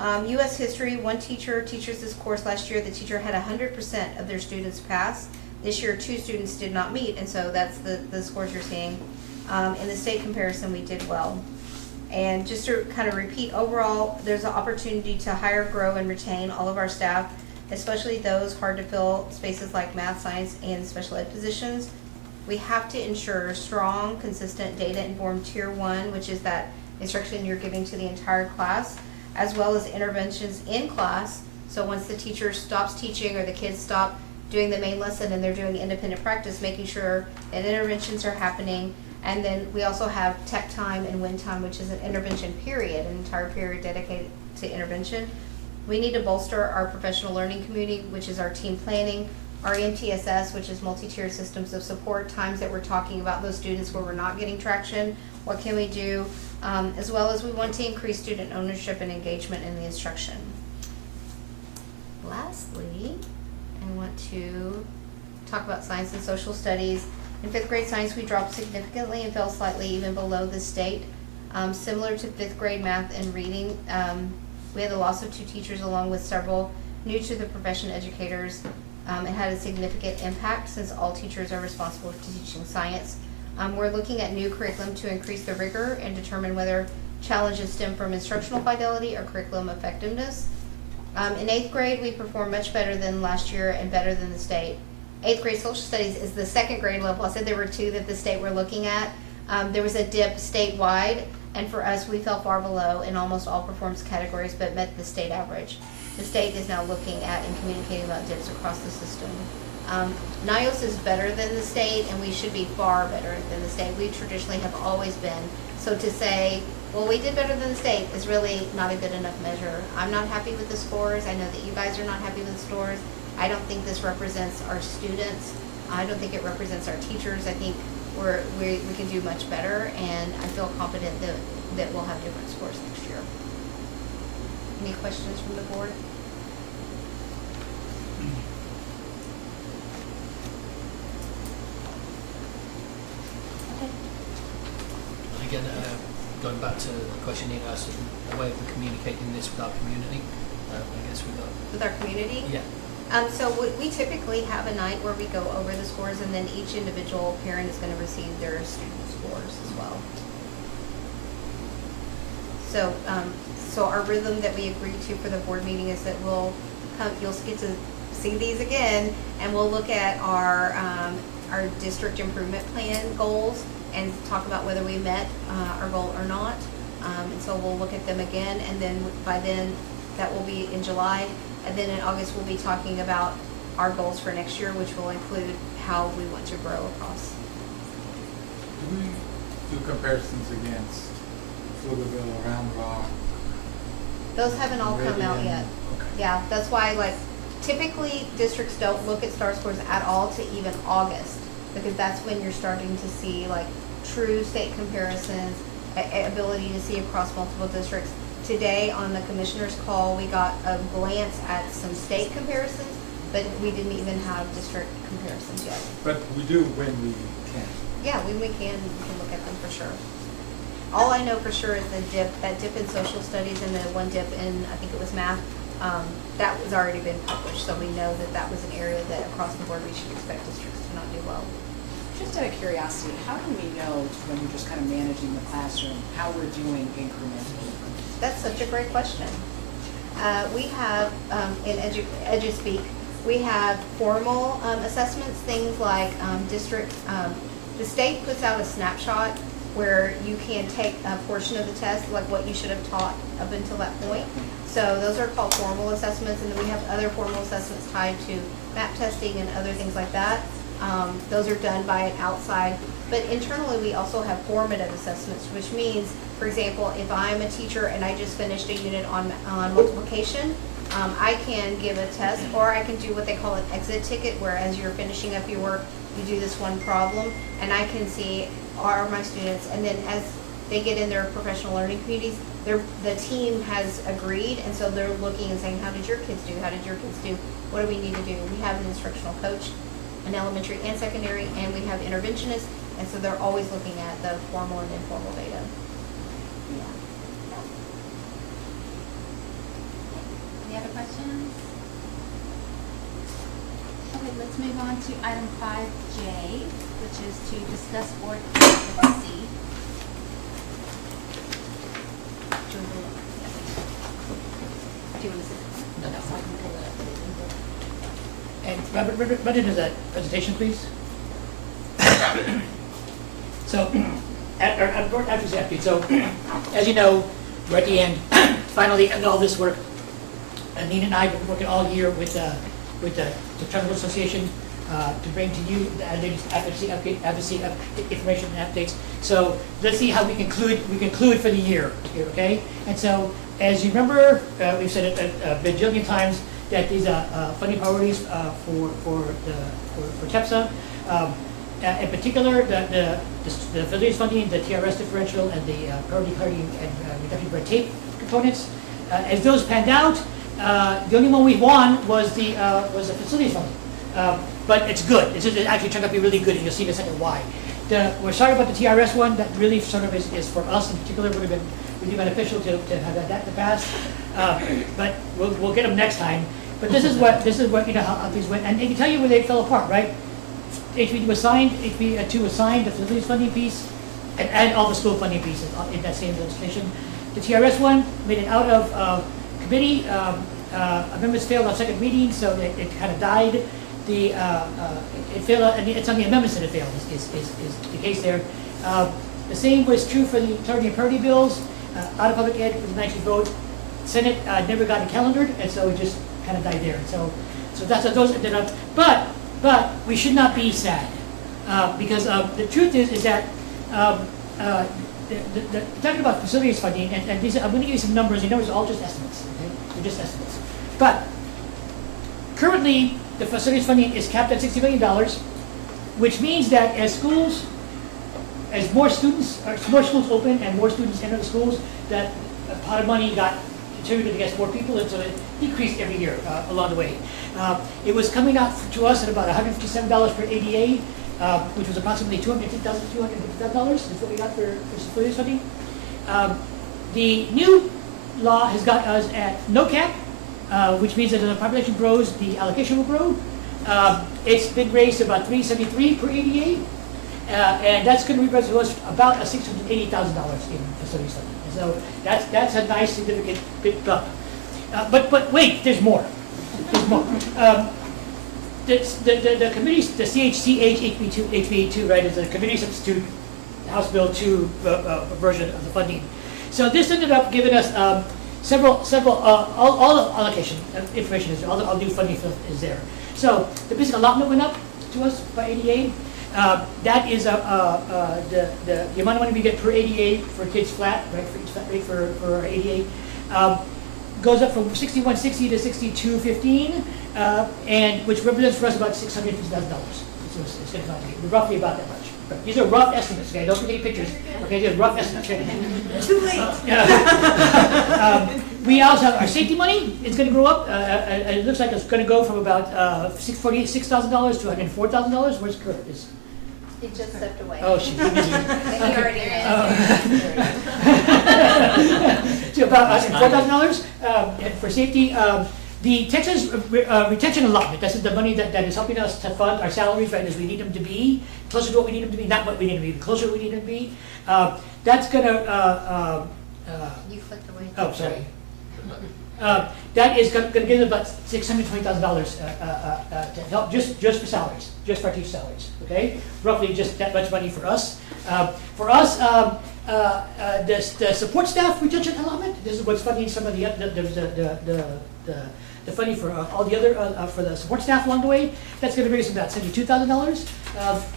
U.S. history, 1 teacher teaches this course last year. The teacher had 100% of their students pass. This year, 2 students did not meet, and so that's the scores you're seeing. In the state comparison, we did well. And just to kind of repeat, overall, there's an opportunity to hire, grow, and retain all of our staff, especially those hard to fill spaces like math, science, and special ed positions. We have to ensure strong, consistent, data-informed Tier 1, which is that instruction you're giving to the entire class, as well as interventions in class. So once the teacher stops teaching or the kids stop doing the main lesson and they're doing independent practice, making sure that interventions are happening. And then we also have tech time and win time, which is an intervention period, an entire period dedicated to intervention. We need to bolster our professional learning community, which is our team planning, our MTSS, which is multi-tiered systems of support, times that we're talking about those students where we're not getting traction, what can we do, as well as we want to increase student ownership and engagement in the instruction. Lastly, I want to talk about science and social studies. In fifth grade science, we dropped significantly and fell slightly even below the state. Similar to fifth grade math and reading, we had the loss of 2 teachers along with several new to the profession educators. It had a significant impact since all teachers are responsible for teaching science. We're looking at new curriculum to increase the rigor and determine whether challenges stem from instructional fidelity or curriculum effectiveness. In 8th grade, we performed much better than last year and better than the state. 8th grade social studies is the 2nd grade level. I said there were 2 that the state were looking at. There was a dip statewide, and for us, we fell far below in almost all performance categories, but met the state average. The state is now looking at and communicating about dips across the system. NYOS is better than the state, and we should be far better than the state. We traditionally have always been. So to say, well, we did better than the state is really not a good enough measure. I'm not happy with the scores. I know that you guys are not happy with the scores. I don't think this represents our students. I don't think it represents our teachers. I think we can do much better, and I feel confident that we'll have different scores next year. Any questions from the board? Okay. Again, going back to the question you asked, a way of communicating this with our community, I guess we got. With our community? Yeah. So we typically have a night where we go over the scores, and then each individual parent is going to receive their student scores as well. So our rhythm that we agreed to for the board meeting is that you'll get to see these again, and we'll look at our district improvement plan goals and talk about whether we met our goal or not. And so we'll look at them again, and then by then, that will be in July. And then in August, we'll be talking about our goals for next year, which will include how we want to grow across. Do we do comparisons against Pflugerville, Round Rock? Those haven't all come out Meridian? yet. Okay. Yeah, that's why, like, typically districts don't look at STAR scores at all to even August, because that's when you're starting to see like true state comparisons, ability to see across multiple districts. Today on the commissioner's call, we got a glance at some state comparisons, but we didn't even have district comparisons yet. But we do when we can. Yeah, we can look at them for sure. All I know for sure is that dip in social studies and the one dip in, I think it was math, that was already been published. So we know that was an area that across the board we should expect districts to not do well. Just out of curiosity, how do we know when we're just kind of managing the classroom, how we're doing incrementally? That's such a great question. We have, in EduSpeak, we have formal assessments, things like district, the state puts out a snapshot where you can take a portion of the test, like what you should have taught up until that point. So those are called formal assessments, and then we have other formal assessments tied to map testing and other things like that. Those are done by an outside, but internally we also have formative assessments, which means, for example, if I'm a teacher and I just finished a unit on multiplication, I can give a test, or I can do what they call an exit ticket, where as you're finishing up your work, you do this one problem, and I can see, are my students, and then as they get in their professional learning communities, the team has agreed, and so they're looking and saying, how did your kids do? How did your kids do? What do we need to do? We have an instructional coach, an elementary and secondary, and we have interventionists, and so they're always looking at the formal and informal data. Yeah. Any other questions? Okay, let's move on to item 5J, which is to discuss board advocacy. Do you want to sit? No, no. So I can pull it up. And Robert, run into that presentation, please. So, at board advocacy update. So, as you know, we're at the end, finally, and all this work. And Nina and I have been working all year with the Fraternal Association to bring to you the advocacy information and updates. So let's see how we conclude for the year here, okay? And so, as you remember, we've said it a bajillion times, that these funding priorities for TEPSA. In particular, the facilities funding, the TRS differential, and the priority carding and reduction of red tape components. As those panned out, the only one we won was the facilities funding. But it's good. It actually turned out to be really good, and you'll see in a second why. We're sorry about the TRS one. That really sort of is for us in particular would have been really beneficial to have that to pass. But we'll get them next time. But this is what how things went, and I can tell you where they fell apart, right? HB2 was signed the facilities funding piece, and all the school funding pieces in that same legislation. The TRS one made it out of committee. Amendments failed on second reading, so it kind of died. It failed, and it's on the amendments that it failed, is the case there. The same was true for the targeting and priority bills. Out of public ed, it was an actual vote. Senate never got it calendared, and so it just kind of died there. So that's what those ended up. But we should not be sad, because the truth is that talking about facilities funding, and these, I'm going to give you some numbers. The numbers are all just estimates. Okay, they're just estimates. But currently, the facilities funding is capped at $60 million, which means that as more schools open and more students enter the schools, that a pot of money got contributed against more people, and so it decreased every year along the way. It was coming out to us at about $157 per ADA, which was approximately $250,000 is what we got for facilities funding. The new law has got us at no cap, which means that as the population grows, the allocation will grow. It's been raised to about $373 per ADA, and that's going to represent to us about $680,000 in facilities funding. And so that's a nice, significant big bump. But wait, there's more. There's more. The committees, the CHCH HB2, right, is a committee substitute House Bill 2 version of the funding. So this ended up giving us several all the allocation information is there, all new funding is there. So the basic allotment went up to us by ADA. That is the amount of money we get per ADA for kids flat, right? For each flat rate for our ADA goes up from $61.60 to $62.15, and which represents for us about $650,000. So it's going to be roughly about that much. But these are rough estimates. Okay, don't take any pictures. Okay, these are rough estimates. Too late. We also have our safety money. It's going to grow up. It looks like it's going to go from about $6,000 to $104,000. Where's Kurt? He just stepped away. Oh, she's busy. And he already So about $104,000 for safety. The Texas retention allotment, that's the money that is helping us to fund our salaries right as we need them to be, closer to what we need them to be, not what we need them to be, closer to what we need them to be. That's going to... You clicked away. Oh, sorry. That is going to give us about $620,000 to help just for salaries, just for our teacher salaries. Okay, roughly just that much money for us. For us, the support staff retention allotment. This is what's funding some of the funding for all the other for the support staff along the way. That's going to raise about $72,000.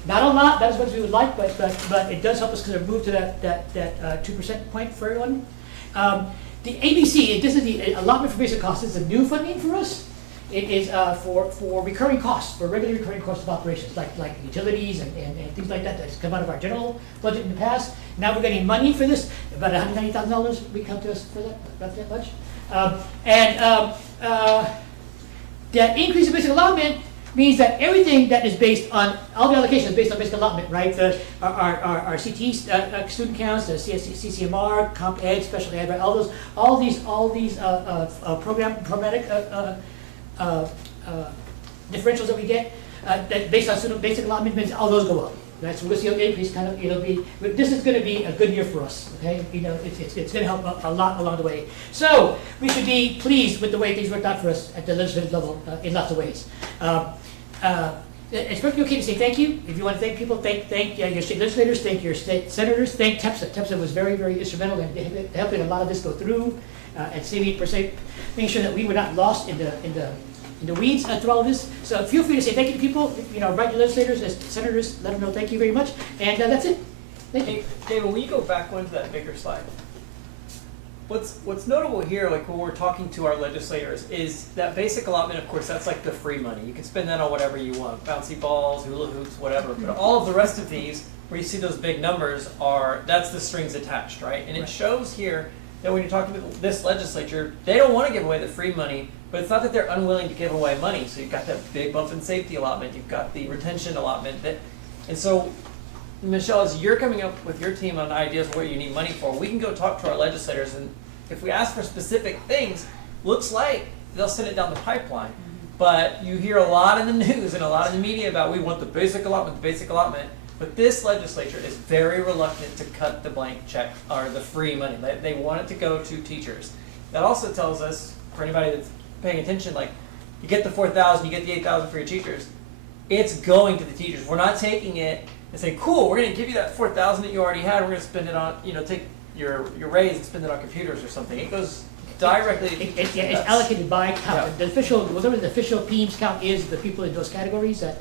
Not a lot, not as much as we would like, but it does help us kind of move to that 2% point for everyone. The ABC, this is the allotment for basic costs, is a new funding for us. It is for recurring costs, for regular recurring costs of operations, like utilities and things like that that's come out of our general budget in the past. Now we're getting money for this, about $190,000 we come to us for that, about that much. That increase in basic allotment means that everything that is based on, all the allocations is based on basic allotment, right? Our CT student counts, the CCMR, Comp Ed, Special Ed, right? All these programmatic differentials that we get, that based on student basic allotment means all those go up. Right? So we'll see an increase kind of, this is going to be a good year for us, okay? It's going to help a lot along the way. So we should be pleased with the way things worked out for us at the legislative level in lots of ways. It's perfectly okay to say thank you. If you want to thank people, thank your state legislators, thank your state senators, thank TEPSA. TEPSA was very, very instrumental in helping a lot of this go through and making sure that we were not lost in the weeds through all of this. So feel free to say thank you to people. Write your legislators, as senators, let them know thank you very much. And that's it. Thank you. Hey, David, will you go back one to that bigger slide? What's notable here, like when we're talking to our legislators, is that basic allotment, of course, that's like the free money. You can spend that on whatever you want, bouncy balls, hula hoops, whatever. But all of the rest of these, where you see those big numbers, that's the strings attached, right? And it shows here that when you're talking to this legislature, they don't want to give away the free money, but it's not that they're unwilling to give away money. So you've got that big bump in safety allotment, you've got the retention allotment, and so Michelle, as you're coming up with your team on ideas where you need money for, we can go talk to our legislators, and if we ask for specific things, looks like they'll send it down the pipeline. But you hear a lot in the news and a lot in the media about we want the basic allotment, but this legislature is very reluctant to cut the blank check or the free money. They want it to go to teachers. That also tells us, for anybody that's paying attention, like you get the 4,000, you get the 8,000 for your teachers, it's going to the teachers. We're not taking it and saying, cool, we're going to give you that 4,000 that you already had. We're going to spend it on, take your raise and spend it on computers or something. It goes directly to teachers. It's allocated by count. Yeah. The official, whatever the official PEMS count is, the people in those categories, that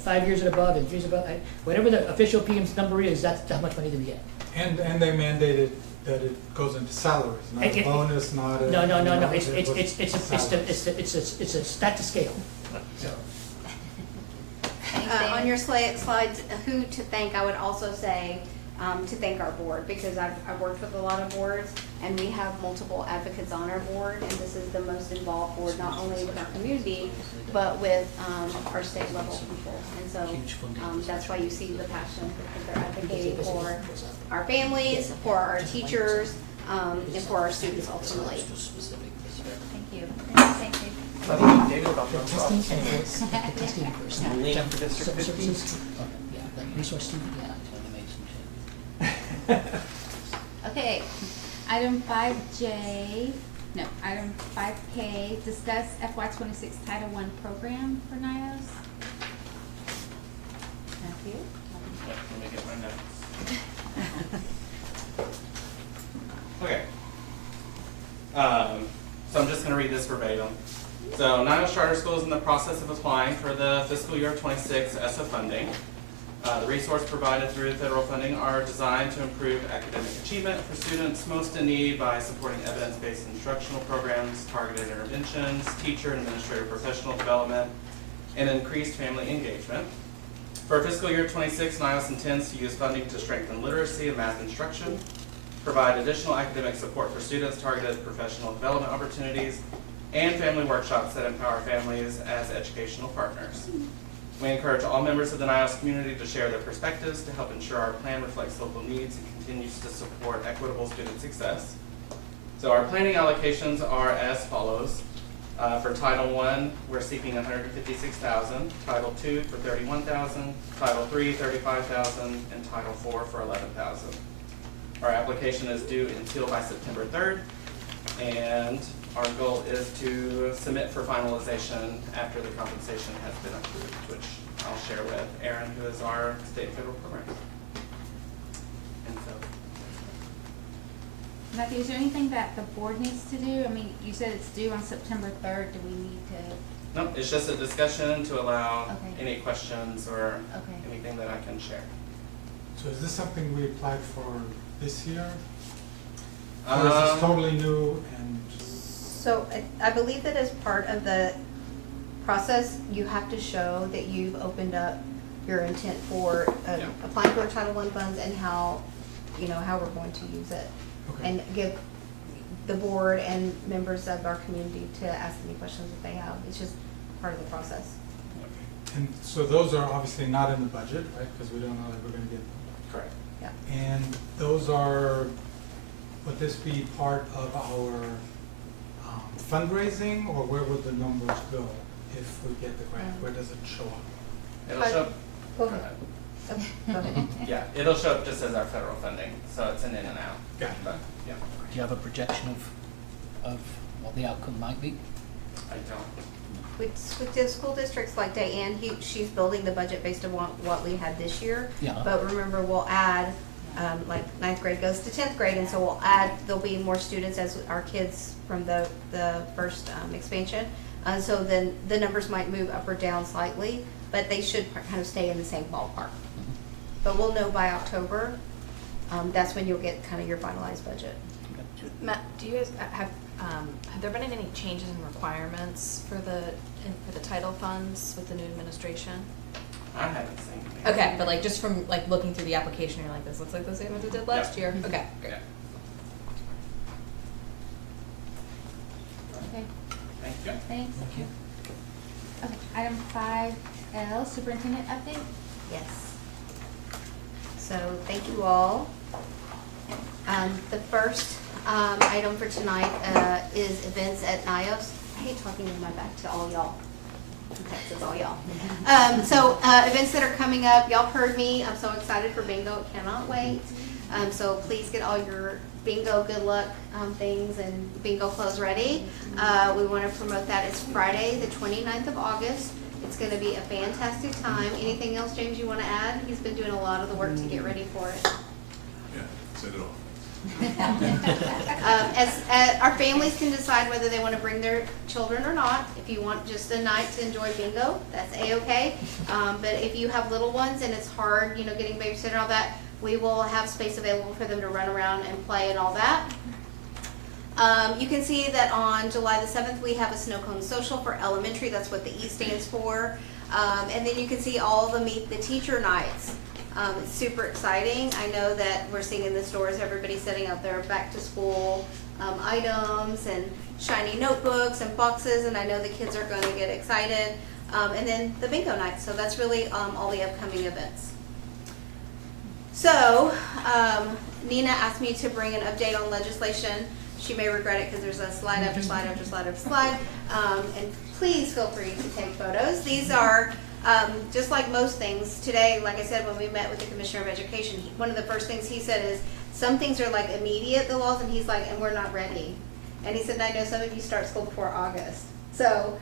5 years and above and 3 years above, whatever the official PEMS number is, that's how much money do we get. And they mandated that it goes into salaries, not a bonus, not a. No. It's a stat to scale. So. On your slides, who to thank, I would also say to thank our board, because I've worked with a lot of boards, and we have multiple advocates on our board, and this is the most involved board, not only with our community, but with our state level people. And so that's why you see the passion, because they're advocating for our families, for our teachers, and for our students ultimately. Thank you. Thank you. David, about The those testing problems. and the testing first. Lean for District 15. Services, yeah, like resource student, yeah. Okay, item 5J, no, item 5K, discuss FY26 Title I program for NYOS. Matthew? Let me get my notes. Okay. So I'm just gonna read this verbatim. So NYOS Charter School is in the process of applying for the fiscal year 26 ESSA funding. The resources provided through federal funding are designed to improve academic achievement for students most in need by supporting evidence-based instructional programs, targeted interventions, teacher and administrator professional development, and increased family engagement. For fiscal year 26, NYOS intends to use funding to strengthen literacy and math instruction, provide additional academic support for students, targeted professional development opportunities, and family workshops that empower families as educational partners. We encourage all members of the NYOS community to share their perspectives to help ensure our plan reflects local needs and continues to support equitable student success. So our planning allocations are as follows. For Title I, we're seeking $156,000, Title II for $31,000, Title III $35,000, and Title IV for $11,000. Our application is due until by September 3rd, and our goal is to submit for finalization after the compensation has been approved, which I'll share with Aaron, who is our state and federal programs. And so, Matthew, is there anything that the board needs to do? I mean, you said it's due on September 3rd. Do we need to? no, it's just a discussion to allow Okay. any questions or Okay. anything that I can share. So is this something we applied for this year? Or is this totally new and just? So I believe that as part of the process, you have to show that you've opened up your intent for Yeah. applying for Title I funds and how we're going to use it. Okay. And give the board and members of our community to ask any questions that they have. It's just part of the process. And so those are obviously not in the budget, right? Because we don't know that we're gonna get them. Correct. Yeah. And those are, would this be part of our fundraising, or where would the numbers go if we get the grant? Where does it show up? It'll show, Go go ahead. ahead. Okay, go ahead. Yeah, it'll show up just as our federal funding, so it's an in and out. Got it. But, yeah, Do you have a projection of what the outcome might be? I don't. With the school districts like Diane, she's building the budget based on what we had this year. Yeah. But remember, we'll add, like 9th grade goes to 10th grade, and so we'll add, there'll be more students as our kids from the first expansion. So then the numbers might move up or down slightly, but they should kind of stay in the same ballpark. But we'll know by October. That's when you'll get kind of your finalized budget. Matt, do you guys have there been any changes in requirements for the title funds with the new administration? I haven't seen anything. Okay, but like just from like looking through the application, you're like, this looks like the same as it did last year. Okay, great. Yeah. Okay, Thank you. thanks. Thank you. Okay, item 5L, superintendent update. Yes. So, thank you all. The first, item for tonight, is events at NYOS. I hate talking with my back to all y'all. Texas, all y'all. Events that are coming up, y'all heard me, I'm so excited for bingo, cannot wait. So please get all your bingo good luck, things and bingo clothes ready. We wanna promote that. It's Friday, the 29th of August. It's gonna be a fantastic time. Anything else, James, you wanna add? He's been doing a lot of the work to get ready for it. Yeah, said it all. Our families can decide whether they want to bring their children or not. If you want just a night to enjoy bingo, that's A-okay. But if you have little ones and it's hard, getting babysitter and all that, we will have space available for them to run around and play and all that. You can see that on July the 7th, we have a snow cone social for elementary. That's what the E stands for. And then you can see all the Meet the Teacher nights. It's super exciting. I know that we're seeing in the stores, everybody's setting up their back to school items and shiny notebooks and boxes, and I know the kids are going to get excited. And then the bingo night. So that's really all the upcoming events. So Nina asked me to bring an update on legislation. She may regret it because there's a slide after slide after slide after slide. And please feel free to take photos. These are just like most things, today, like I said, when we met with the Commissioner of Education, one of the first things he said is, some things are like immediate, the laws, and he's like, and we're not ready. And he said, I know some of you start school before August. So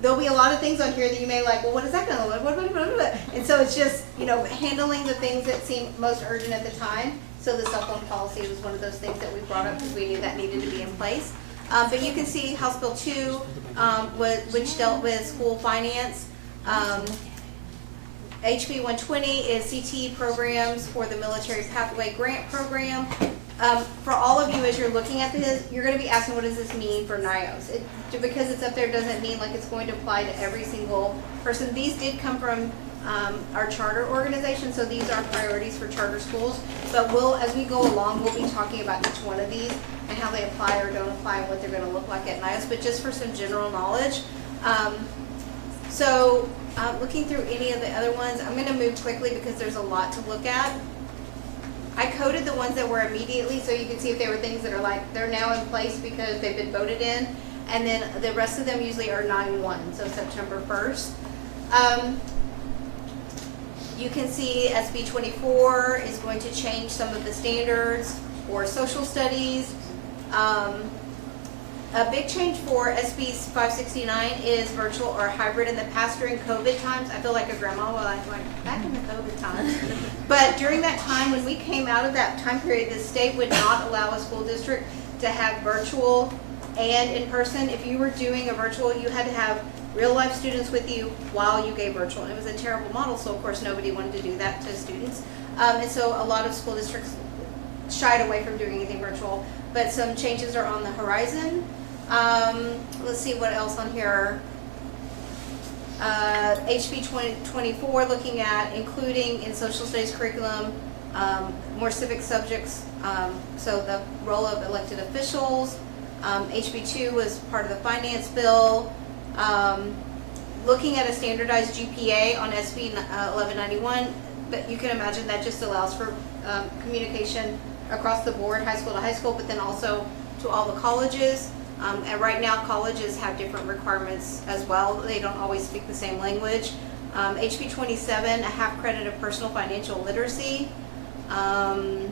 there'll be a lot of things on here that you may like, well, what is that gonna look like? And so it's just, handling the things that seem most urgent at the time. So the cell phone policy was one of those things that we brought up because we knew that needed to be in place. But you can see House Bill 2, which dealt with school finance. HB 120 is CTE programs for the Military Pathway Grant Program. For all of you, as you're looking at this, you're going to be asking, what does this mean for NYOS? Because it's up there doesn't mean like it's going to apply to every single person. These did come from our charter organization, so these are priorities for charter schools. But as we go along, we'll be talking about each one of these and how they apply or don't apply and what they're going to look like at NYOS. But just for some general knowledge. Looking through any of the other ones, I'm going to move quickly because there's a lot to look at. I coded the ones that were immediately so you can see if they were things that are like, they're now in place because they've been voted in. And then the rest of them usually are 9/1, so September 1st. You can see SB 24 is going to change some of the standards for social studies. A big change for SB 569 is virtual or hybrid. In the past, during COVID times, I feel like a grandma while I went back in the COVID times. But during that time, when we came out of that time period, the state would not allow a school district to have virtual and in person. If you were doing a virtual, you had to have real life students with you while you gave virtual. And it was a terrible model, so of course nobody wanted to do that to students. And so a lot of school districts shied away from doing anything virtual. But some changes are on the horizon. Let's see what else on here. HB 2024, looking at including in social studies curriculum more civic subjects, so the role of elected officials. HB 2 was part of the finance bill. Looking at a standardized GPA on SB 1191, but you can imagine that just allows for communication across the board, high school to high school, but then also to all the colleges. And right now, colleges have different requirements as well. They don't always speak the same language. HB 27, a half credit of personal financial literacy. Let's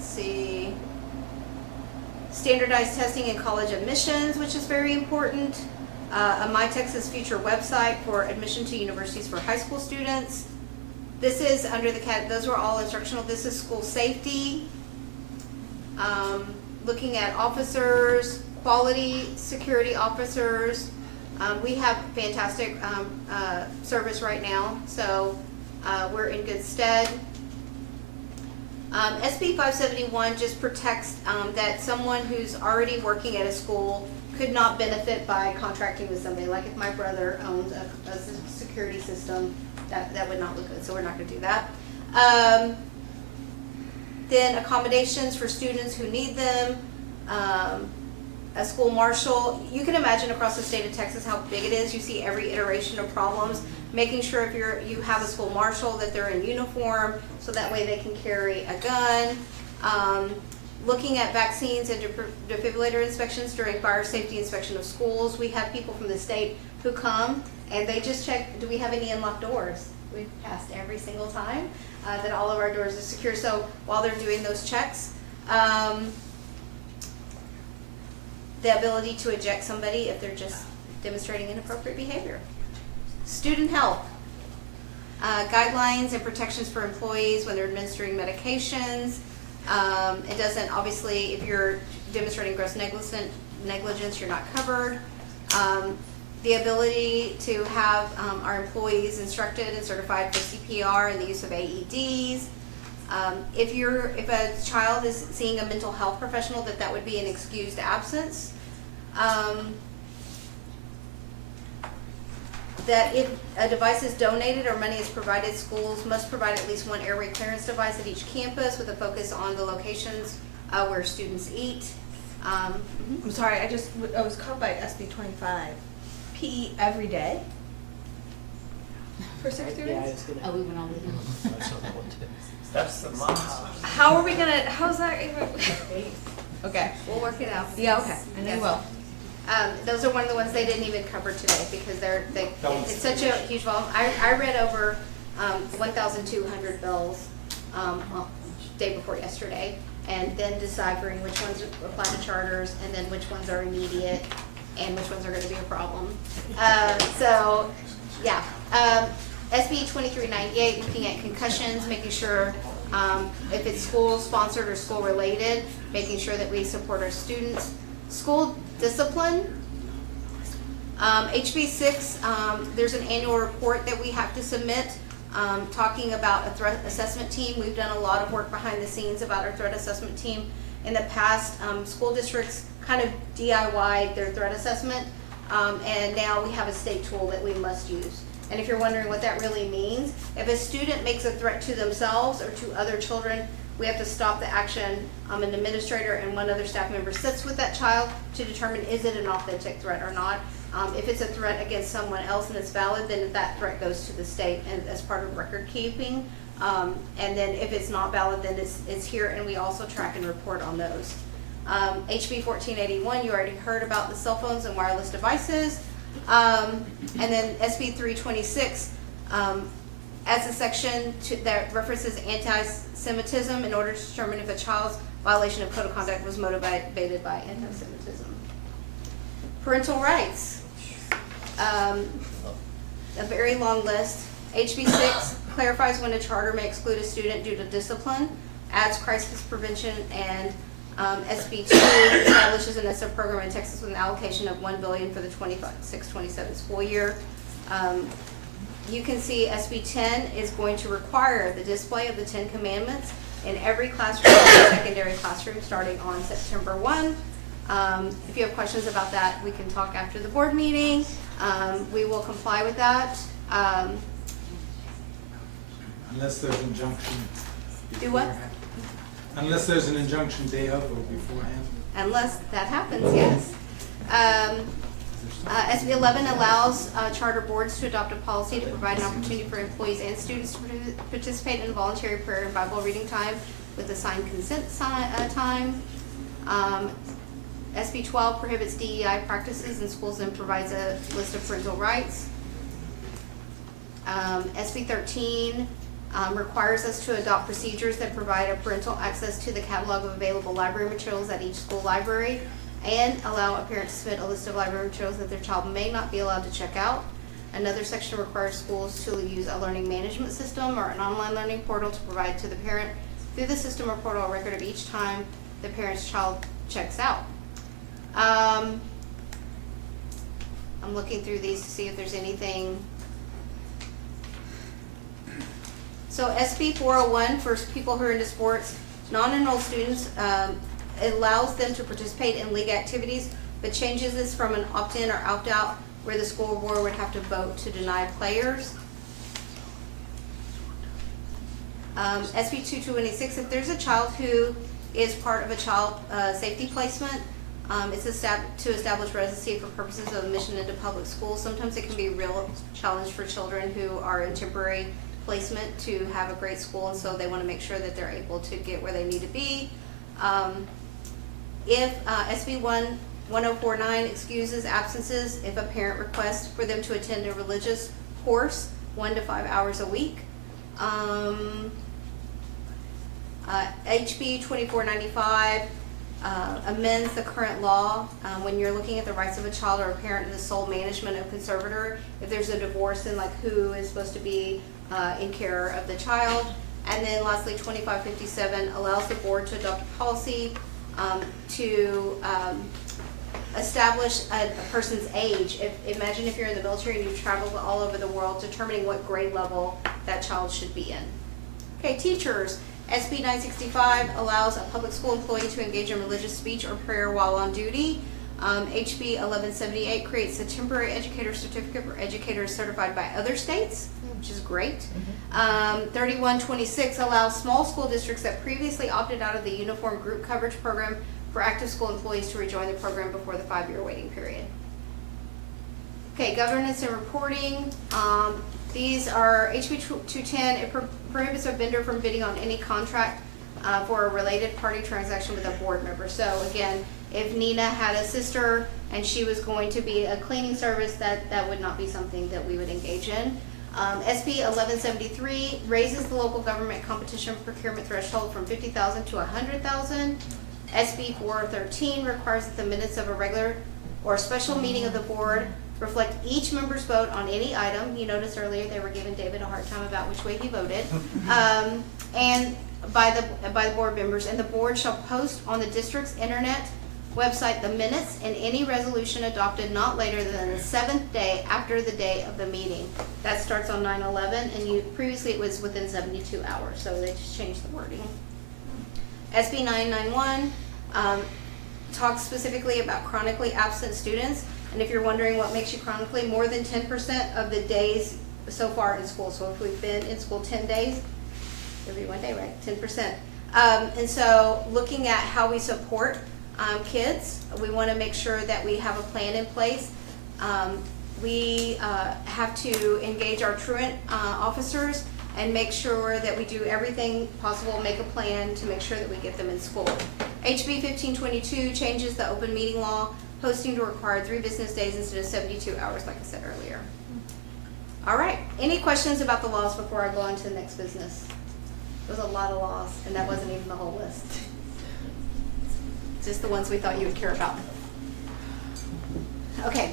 see. Standardized testing in college admissions, which is very important. A My Texas Future website for admission to universities for high school students. This is under the those were all instructional. This is school safety. Looking at officers, quality security officers. We have fantastic service right now, so we're in good stead. SB 571 just protects that someone who's already working at a school could not benefit by contracting with somebody. Like if my brother owns a security system, that would not look good, so we're not going to do that. Then accommodations for students who need them. A school marshal, you can imagine across the state of Texas how big it is. You see every iteration of problems. Making sure if you have a school marshal that they're in uniform, so that way they can carry a gun. Looking at vaccines and defibrillator inspections during fire safety inspection of schools. We have people from the state who come and they just check, do we have any unlocked doors? We've passed every single time that all of our doors are secure. So while they're doing those checks, the ability to eject somebody if they're just demonstrating inappropriate behavior. Student health. Guidelines and protections for employees when they're administering medications. It doesn't, obviously, if you're demonstrating gross negligence, you're not covered. The ability to have our employees instructed and certified for CPR and the use of AEDs. If a child is seeing a mental health professional, that would be an excused absence. That if a device is donated or money is provided, schools must provide at least one airway clearance device at each campus with a focus on the locations where students eat. I'm sorry, I was caught by SB 25. PE every day for 6 Yeah, students? it's gonna. Oh, we went on with it. I saw that one too. That's the mom. How's that even? Okay, We'll work it out. yeah, okay, I know Yes. you will. Those are one of the ones they didn't even cover today because it's such a huge volume. I read over 1,200 bills day before yesterday, and then deciphering which ones apply to charters and then which ones are immediate and which ones are going to be a problem. So, yeah. SB 2398, looking at concussions, making sure if it's school-sponsored or school-related, making sure that we support our students. School discipline. HB 6, there's an annual report that we have to submit talking about a threat assessment team. We've done a lot of work behind the scenes about our threat assessment team. In the past, school districts kind of DIY'd their threat assessment, and now we have a state tool that we must use. And if you're wondering what that really means, if a student makes a threat to themselves or to other children, we have to stop the action. An administrator and one other staff member sits with that child to determine is it an authentic threat or not. If it's a threat against someone else and it's valid, then that threat goes to the state and as part of record keeping. And then if it's not valid, then it's here, and we also track and report on those. HB 1481, you already heard about the cell phones and wireless devices. And then SB 326 adds a section that references anti-Semitism in order to determine if a child's violation of code of conduct was motivated by anti-Semitism. Parental rights. A very long list. HB 6 clarifies when a charter may exclude a student due to discipline, adds crisis prevention, and SB 2 establishes an ESSA program in Texas with an allocation of $1 billion for the 26-27 school year. You can see SB 10 is going to require the display of the 10 Commandments in every classroom, secondary classroom, starting on September 1. If you have questions about that, we can talk after the board meeting. We will comply with that. Unless there's injunction Do what? beforehand. Unless there's an injunction day of or beforehand. Unless that happens, yes. SB 11 allows charter boards to adopt a policy to provide an opportunity for employees and students to participate in voluntary prayer and Bible reading time with assigned consent time. SB 12 prohibits DEI practices in schools and provides a list of parental rights. SB 13 requires us to adopt procedures that provide a parental access to the catalog of available library materials at each school library and allow a parent to submit a list of library materials that their child may not be allowed to check out. Another section requires schools to use a learning management system or an online learning portal to provide to the parent through the system or portal a record of each time the parent's child checks out. I'm looking through these to see if there's anything. So SB 401 for people who are into sports Non-enrolled students, it allows them to participate in league activities, but changes this from an opt-in or opt-out where the school board would have to vote to deny players. SB 2226, if there's a child who is part of a child safety placement, it's to establish residency for purposes of admission into public schools. Sometimes it can be a real challenge for children who are in temporary placement to have a great school, and so they want to make sure that they're able to get where they need to be. If SB 1049 excuses absences, if a parent requests for them to attend a religious course 1 to 5 hours a week. HB 2495 amends the current law when you're looking at the rights of a child or a parent in the sole management of conservator. If there's a divorce, and like who is supposed to be in care of the child. And then lastly, 2557 allows the board to adopt a policy to establish a person's age. Imagine if you're in the military and you've traveled all over the world, determining what grade level that child should be in. Okay, teachers. SB 965 allows a public school employee to engage in religious speech or prayer while on duty. HB 1178 creates a temporary educator certificate for educators certified by other states, which is great. 3126 allows small school districts that previously opted out of the uniform group coverage program for active school employees to rejoin the program before the 5-year waiting period. Okay, governance and reporting. These are HB 210. It prohibits a vendor from bidding on any contract for a related party transaction with a board member. So again, if Nina had a sister and she was going to be a cleaning service, that would not be something that we would engage in. SB 1173 raises the local government competition procurement threshold from 50,000 to 100,000. SB 413 requires that the minutes of a regular or special meeting of the board reflect each member's vote on any item. You noticed earlier they were giving David a hard time about which way he voted. And by the board members, and the board shall post on the district's internet website the minutes and any resolution adopted not later than the 7th day after the day of the meeting. That starts on 9/11, and previously it was within 72 hours, so they just changed the wording. SB 991 talks specifically about chronically absent students. And if you're wondering what makes you chronically, more than 10% of the days so far in school. So if we've been in school 10 days, every one day, right? 10%. And so looking at how we support kids, we want to make sure that we have a plan in place. We have to engage our truant officers and make sure that we do everything possible, make a plan to make sure that we get them in school. HB 1522 changes the open meeting law, posting to require 3 business days instead of 72 hours, like I said earlier. All right, any questions about the laws before I go on to the next business? There's a lot of laws, and that wasn't even the whole list. Just the ones we thought you would care about. Okay,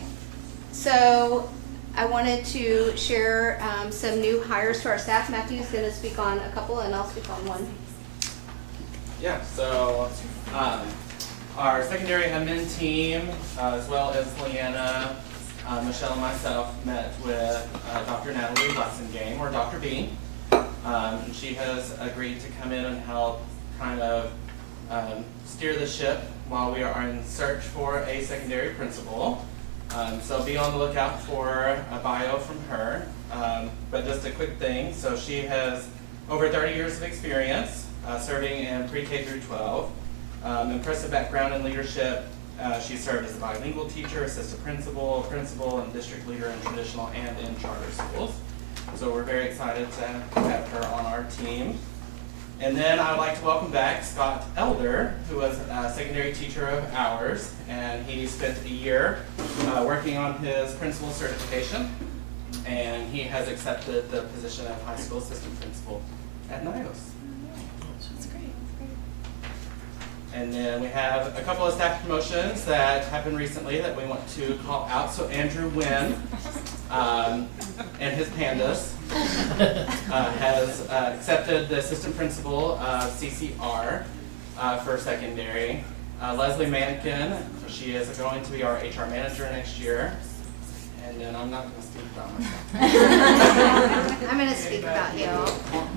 so I wanted to share some new hires to our staff. Matthew's going to speak on a couple, and I'll speak on one. Yeah, so our secondary admin team, as well as Leanna, Michelle, and myself met with Dr. Natalie Blessingame, or Dr. B. And she has agreed to come in and help kind of steer the ship while we are in search for a secondary principal. So be on the lookout for a bio from her. But just a quick thing, so she has over 30 years of experience serving in pre-K through 12. Impressive background in leadership. She served as a bilingual teacher, assistant principal, and district leader in traditional and in charter schools. So we're very excited to have her on our team. And then I would like to welcome back Scott Elder, who was a secondary teacher of ours, and he spent a year working on his principal certification, and he has accepted the position of high school assistant principal at NYOS. That's great. And then we have a couple of staff promotions that happened recently that we want to call out. So Andrew Wynn and his pandas has accepted the assistant principal of CCR for secondary. Leslie Mannequin, she is going to be our HR manager next year. and then I'm not going to speak about myself. I'm going to speak about you.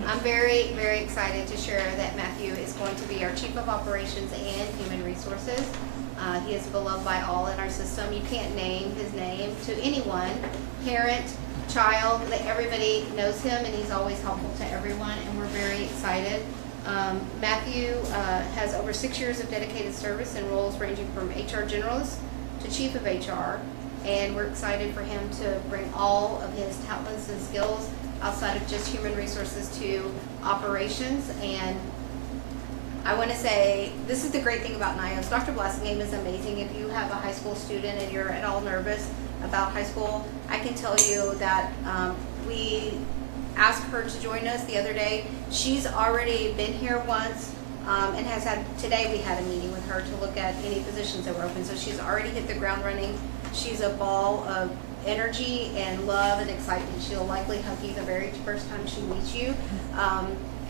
I'm very, very excited to share that Matthew is going to be our Chief of Operations and Human Resources. He is beloved by all in our system. You can't name his name to anyone, parent, child, that everybody knows him, and he's always helpful to everyone, and we're very excited. Matthew has over 6 years of dedicated service in roles ranging from HR generalist to chief of HR, and we're excited for him to bring all of his talents and skills outside of just human resources to operations. And I want to say, this is the great thing about NYOS. Dr. Blassingame is amazing. If you have a high school student and you're at all nervous about high school, I can tell you that we asked her to join us the other day. She's already been here once and has had, today we had a meeting with her to look at any positions that were open. So she's already hit the ground running. She's a ball of energy and love and excitement. She'll likely hug you the very first time she meets you.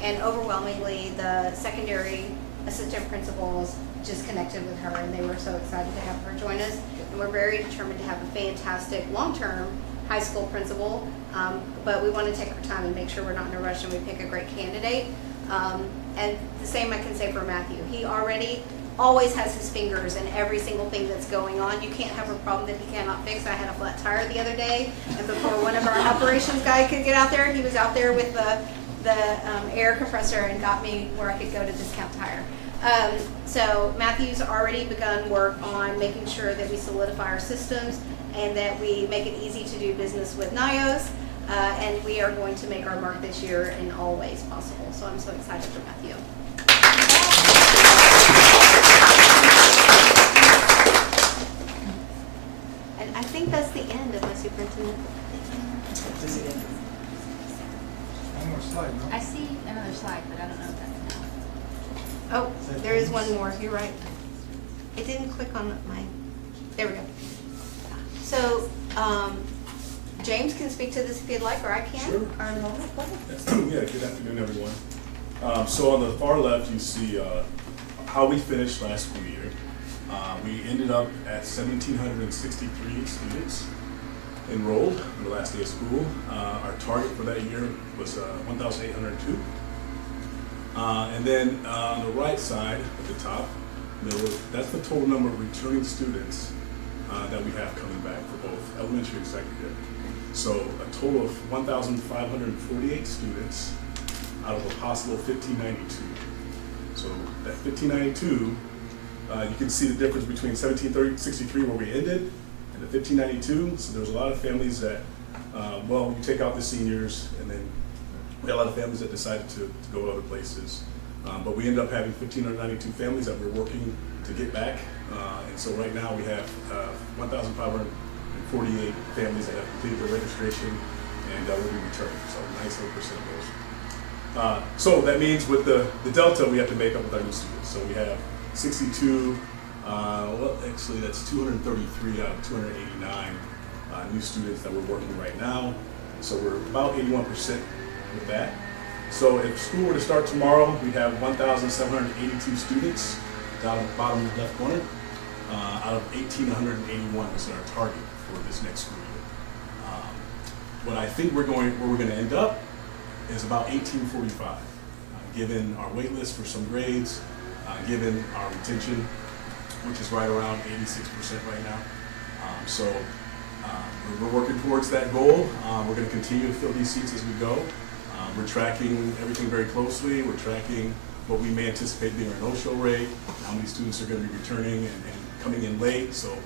And overwhelmingly, the secondary assistant principals just connected with her, and they were so excited to have her join us. And we're very determined to have a fantastic long-term high school principal, but we want to take our time and make sure we're not in a rush and we pick a great candidate. And the same I can say for Matthew. He already always has his fingers in every single thing that's going on. You can't have a problem that he cannot fix. I had a flat tire the other day, and before one of our operations guy could get out there, he was out there with the air compressor and got me where I could go to Discount Tire. So Matthew's already begun work on making sure that we solidify our systems and that we make it easy to do business with NYOS, and we are going to make our mark this year in all ways possible. So I'm so excited for Matthew. And I think that's the end of my superintendent. One more slide, no? I see another slide, but I don't know if that's now. Oh, there is one more, you're right. It didn't click on my, there we go. So, James can speak to this if you'd like, or I can. Sure. Our enrollment plan. Yeah, good afternoon, everyone. So on the far left, you see how we finished last school year. We ended up at 1,763 students enrolled on the last day of school. Our target for that year was 1,802. And then on the right side at the top, that's the total number of returning students that we have coming back for both elementary and secondary. So a total of 1,548 students out of a possible 1,592. So that 1,592, you can see the difference between 1,763 where we ended and the 1,592. So there's a lot of families that, well, you take out the seniors, and then we had a lot of families that decided to go to other places. But we ended up having 1,592 families that we're working to get back. And so right now we have 1,548 families that have completed their registration and will be returning. So 97% of those. So that means with the delta we have to make up with our new students. So we have 62, well actually that's 233 out of 289 new students that we're working right now. So we're about 81% with that. So if school were to start tomorrow, we'd have 1,782 students down at the bottom left corner. Out of 1,881 is our target for this next school year. What I think where we're going to end up is about 1,845, given our wait list for some grades, given our retention, which is right around 86% right now. We're working towards that goal. We're going to continue to fill these seats as we go. We're tracking everything very closely. We're tracking what we may anticipate being our no-show rate, how many students are going to be returning and coming in late. So,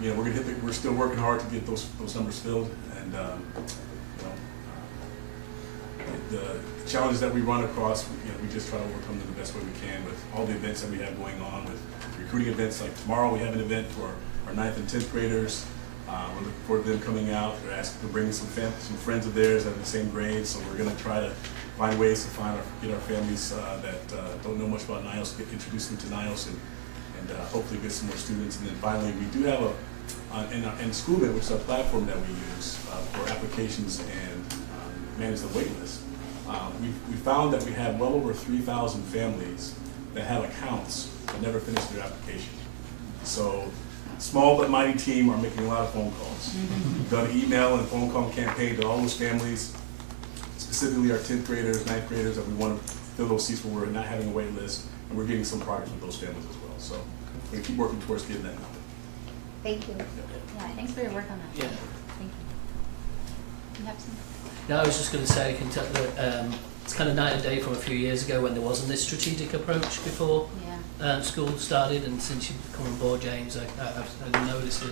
you know, we're still working hard to get those numbers filled. And the challenges that we run across, you know, we just try to overcome them the best way we can with all the events that we have going on, with recruiting events. Like tomorrow, we have an event for our 9th and 10th graders. We're looking forward to them coming out. They're asking to bring some friends of theirs that are in the same grade. So we're going to try to find ways to get our families that don't know much about NYOS, introduce them to NYOS, and hopefully get some more students. And then finally, we do have in Schoolnet, which is a platform that we use for applications and manage the wait list. We found that we have well over 3,000 families that have accounts but never finished their application. So small but mighty team are making a lot of phone calls. We've done an email and phone call campaign to all those families, specifically our 10th graders, 9th graders, that we want to fill those seats where we're not having a wait list, and we're getting some progress with those families as well. So we're gonna keep working towards getting that number. Thank you. Yeah, thanks for your work on that. Yeah. Thank you. You have some? No, I was just going to say, I can tell that it's kind of night and day from a few years ago when there wasn't this strategic approach before Yeah. school started, and since you've come on board, James, I've noticed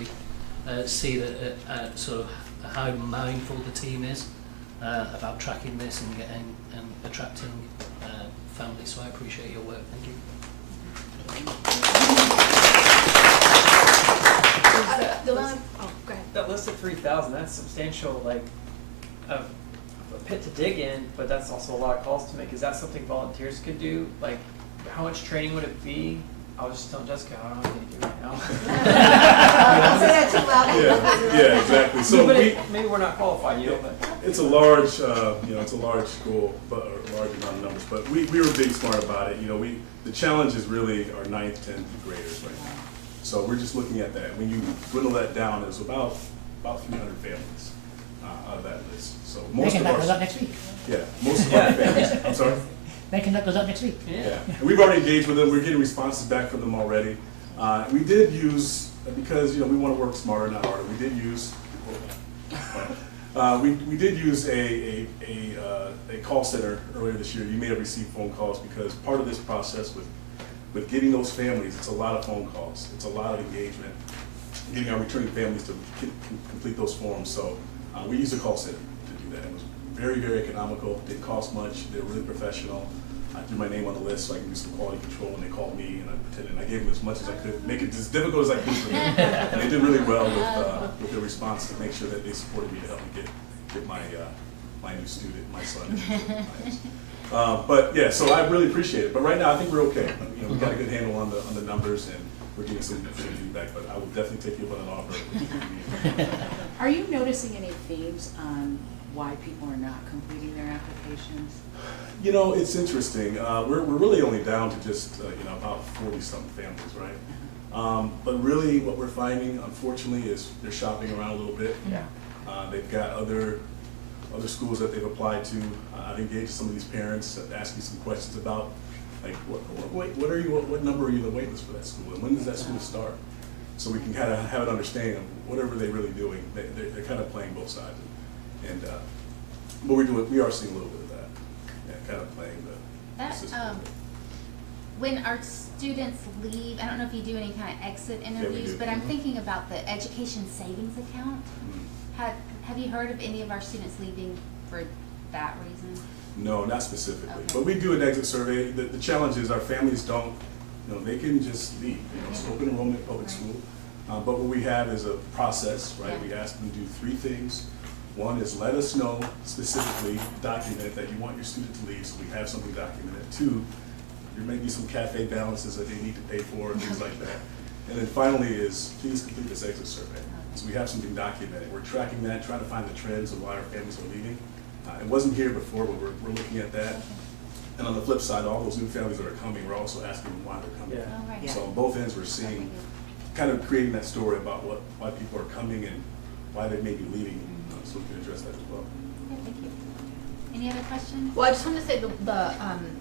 see that sort of how mindful the team is about tracking this and getting and attracting families. So I appreciate your work. Thank you. The one, oh, go ahead. That list of 3,000, that's substantial, like, a pit to dig in, but that's also a lot of calls to make. Is that something volunteers could do? Like, how much training would it be? I was just telling Jessica, I don't know what to do right now. Don't say that too loud. Yeah, exactly. So But maybe we're not qualified, you know, but. it's a large, it's a large school, but a large amount of numbers. But we were being smart about it. The challenge is really our 9th, 10th graders right now. So we're just looking at that. When you dwindle that down, it's about 300 families out of that list. So They most can of knock those out our, next week. yeah, most of our families. I'm sorry. They can knock those out next week. Yeah, and we've already engaged with them. We're getting responses back from them already. We did use, because we want to work smarter, not harder. We did use, we did use a call center earlier this year. You may have received phone calls because part of this process with getting those families, it's a lot of phone calls. It's a lot of engagement, getting our returning families to complete those forms. So we used a call center to do that. It was very, very economical. Didn't cost much. They're really professional. I threw my name on the list so I could do some quality control when they called me, and I pretended I gave them as much as I could, make it as difficult as I could for them. And they did really well with their response to make sure that they supported me to help me get my new student, my son. But yeah, so I really appreciate it. But right now I think we're okay. We got a good handle on the numbers, and we're getting some feedback. But I will definitely take you up on an offer. Are you noticing any themes on why people are not completing their applications? It's interesting. We're really only down to just about 40-something families, right? But really, what we're finding, unfortunately, is they're shopping around a little bit. Yeah. They've got other schools that they've applied to. I've engaged some of these parents, asking some questions about, like, what number are you on the wait list for that school, and when does that school start? So we can kind of have an understanding of whatever they're really doing. They're kind of playing both sides, and what we're doing, we are seeing a little bit of that, kind of playing the system. When our students leave, I don't know if you do any kind of exit we interviews, do. but I'm thinking about the education savings account. Mhm. Have you heard of any of our students leaving for that reason? No, not specifically, Okay. but we do an exit survey. The challenge is our families don't, they can just leave. It's open enrollment public Right. school. But what we have is a process, right? Yeah. We ask them to do 3 things. One is let us know specifically, document that you want your student to leave, so we have something documented. 2, there may be some cafe balances that they need to pay for, and things like that. And then finally is, please complete this exit survey. So we have something documented. We're tracking that, trying to find the trends of why our families are leaving. It wasn't here before, but we're looking at that. And on the flip side, all those new families that are coming, we're also asking them why they're coming. Yeah. Oh, right. So on both ends, we're seeing, kind of creating that story about why people are coming and why they may be leaving, so we can address that as well. Yeah, thank you. Any other questions? Well, I just wanted to say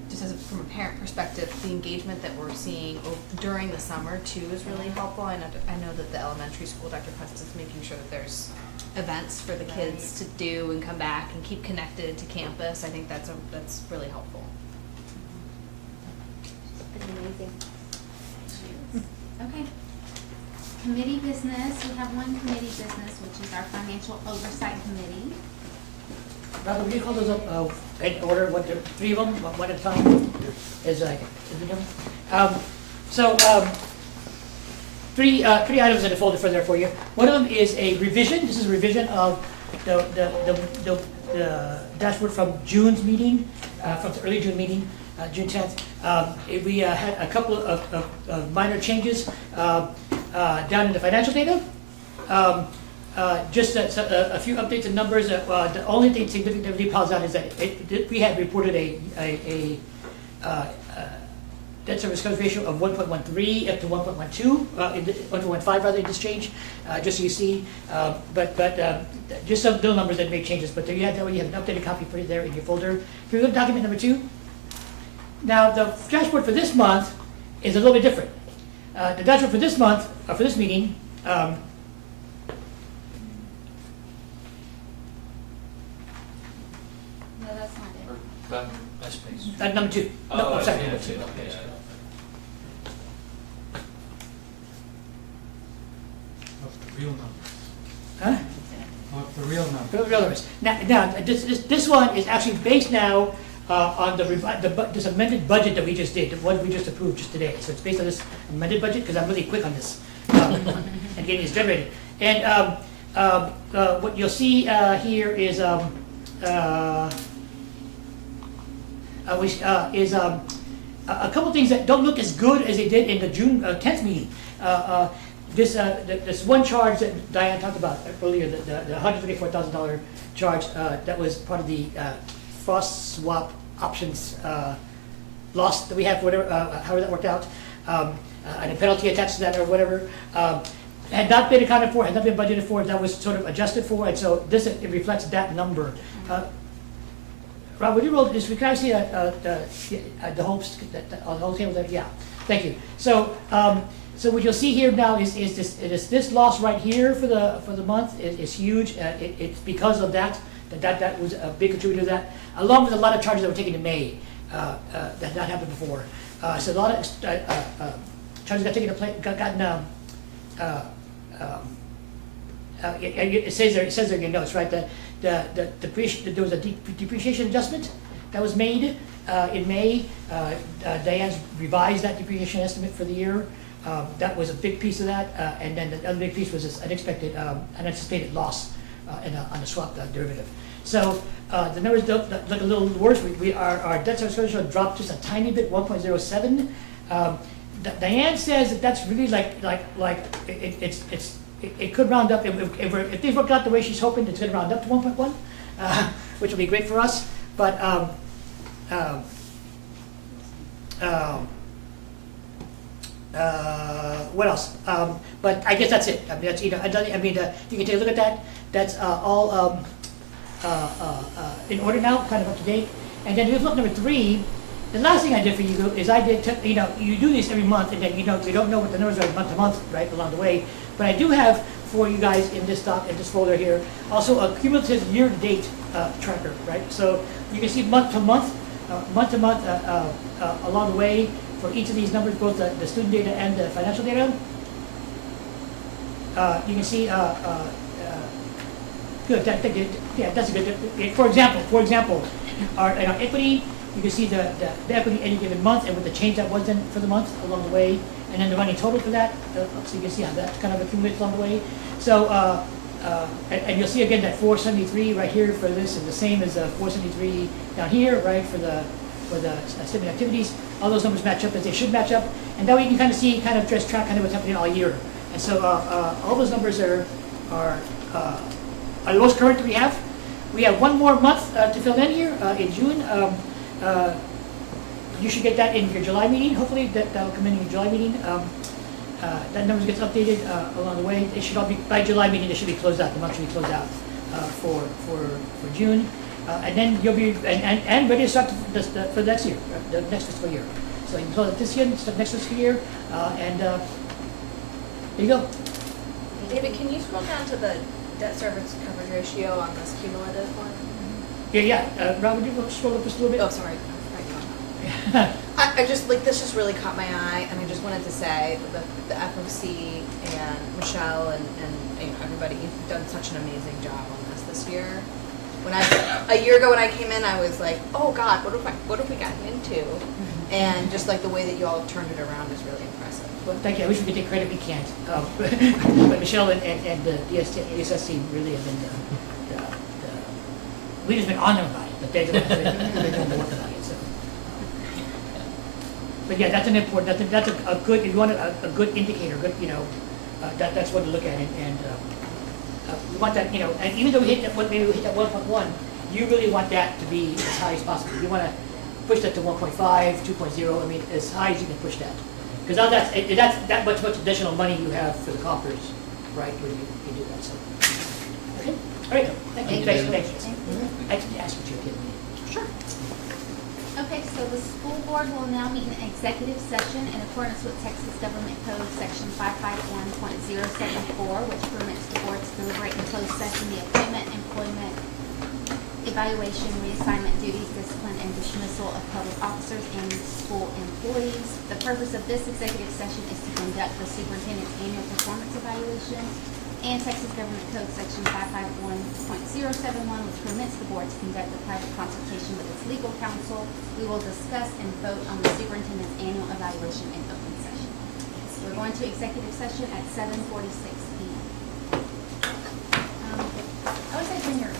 just as from a parent perspective, the engagement that we're seeing during the summer too is really helpful. I know that the elementary school, Dr. Preston's making sure that there's events for the kids to do and come back and keep connected to campus. I think that's really helpful. Amazing. Okay. Committee business, we have one committee business, which is our financial oversight committee. Robert, will you call those up in order, 3 of them, one at a time? Three items in the folder there for you. One of them is a revision. This is a revision of the dashboard from June's meeting, from the early June meeting, June 10th. We had a couple of minor changes down in the financial data. Just a few updates and numbers. The only thing significantly calls out is that we had reported a debt service coverage ratio of 1.13 up to 1.12, 1.15 rather, in this change, just so you see. But just some little numbers that made changes, but there you have, you have an updated copy for it there in your folder. If you look at document number 2, now the dashboard for this month is a little bit different. The dashboard for this month, for this meeting, No, that's not it. Best place. number 2. No, Oh, I'm sorry, yeah, number 2. yeah. Of the real numbers. Huh? Of the real numbers. For the real numbers. Now, this one is actually based now on this amended budget that we just did, the one we just approved just today. So it's based on this amended budget, because I'm really quick on this, and getting this generated. And what you'll see here is a couple things that don't look as good as they did in the June 10th meeting. This one charge that Diane talked about earlier, the $134,000 charge that was part of the frost swap options loss that we have, whatever, however that worked out, and a penalty attached to that or whatever, had not been accounted for, had not been budgeted for, that was sort of adjusted for, and so this, it reflects that number. Rob, would you roll this? Can I see the whole table there? Yeah, thank you. So, so what you'll see here now is this loss right here for the month is huge. It's because of that was a big contributor to that, along with a lot of charges that were taken in May that had not happened before. So a lot of charges got taken to play, it says there in your notes, right? There was a depreciation adjustment that was made in May. Diane's revised that depreciation estimate for the year. That was a big piece of that, and then the other big piece was this unanticipated loss on the swap derivative. So the numbers look a little worse. Our debt service ratio dropped just a tiny bit, 1.07. Diane says that's really it could round up, if things work out the way she's hoping, it's going to round up to 1.1, which will be great for us. But what else? But I guess that's it. I mean, that's, you can take a look at that. That's all in order now, kind of up to date. And then here's look number 3. The last thing I did for you is you do this every month, and then you don't know what the numbers are month to month, right, along the way. But I do have for you guys in this folder here also a cumulative year-to-date tracker, right? So you can see month to month, along the way for each of these numbers, both the student data and the financial data. You can see good. That's a good. For example, in our equity. You can see the equity any given month and with the change that was in for the month along the way, and then the running total for that. So you can see how that kind of accumulates along the way. So and you'll see again that 473 right here for this is the same as 473 down here, right, for the statement activities. All those numbers match up as they should match up, and that way you can kind of see, just track kind of what's happening all year. And so all those numbers are the most current that we have. We have one more month to fill in here in June. You should get that in your July meeting. Hopefully that'll come in your July meeting. That number gets updated along the way. It should all be by July meeting. It should be closed out. The month should be closed out for June, and then you'll be and ready to start for the next year, the next fiscal year. So you can close it this year, start next fiscal year, and there you go. David, can you scroll down to the debt service coverage ratio on this cumulative one? Yeah. Rob, would you scroll up just a little bit? Oh, sorry. I just, this just really caught my eye, and I just wanted to say that the FOC and Michelle and everybody, you've done such an amazing job on this year. A year ago when I came in, I was like, oh God, what have we gotten into? And just the way that you all have turned it around is really impressive. Well, thank you. I wish we could take credit. We can't. But Michelle and the DSS team really have been we've just been on them about it, but they're doing the work about it. So. But yeah, that's an important. That's a good. If you want a good indicator, good, that's what to look at, and we want that. And even though maybe we hit that 1.1, you really want that to be as high as possible. You want to push that to 1.5, 2.0, I mean, as high as you can push that. Because now that's that much additional money you have for the coppers, right, when you do that, so. Okay, all right, thank you, Thank you thanks, very thanks. Thank you. Thanks for asking what you're giving me. Sure. Okay, so the school board will now meet in executive session in accordance with Texas Government Code Section 551.074, which permits the board to deliberate in closed session the appointment, employment, evaluation, reassignment duties, discipline, and dismissal of public officers and school employees. The purpose of this executive session is to conduct the superintendent's annual performance evaluation and Texas Government Code Section 551.071, which permits the board to conduct a private consultation with its legal counsel. We will discuss and vote on the superintendent's annual evaluation in open session. So we're going to executive session at 7:46 p.m. I would say bring your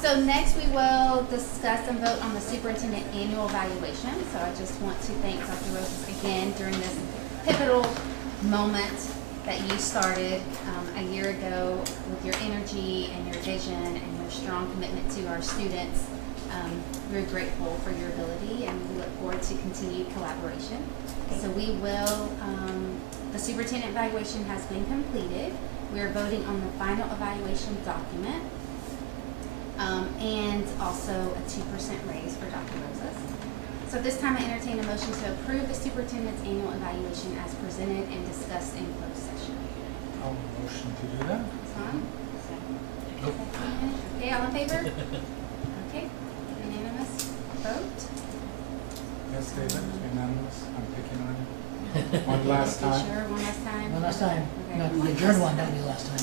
So next we will discuss and vote on the superintendent annual evaluation. So I just want to thank Dr. Roses again during this pivotal moment that you started a year ago with your energy and your vision and your strong commitment to our students. We're grateful for your ability and we look forward to continued collaboration. So we will, the superintendent evaluation has been completed. We are voting on the final evaluation document. And also a 2% raise for Dr. Roses. So at this time, I entertain a motion to approve the superintendent's annual evaluation as presented and discussed in closed session. I'll motion to do that. Hassan? Okay, all in favor? Okay, unanimous vote. Yes, David, unanimous, I'm picking on you. One last You time. sure, one last time? One last time. Okay. Not the adjourned one, that'll be the last time.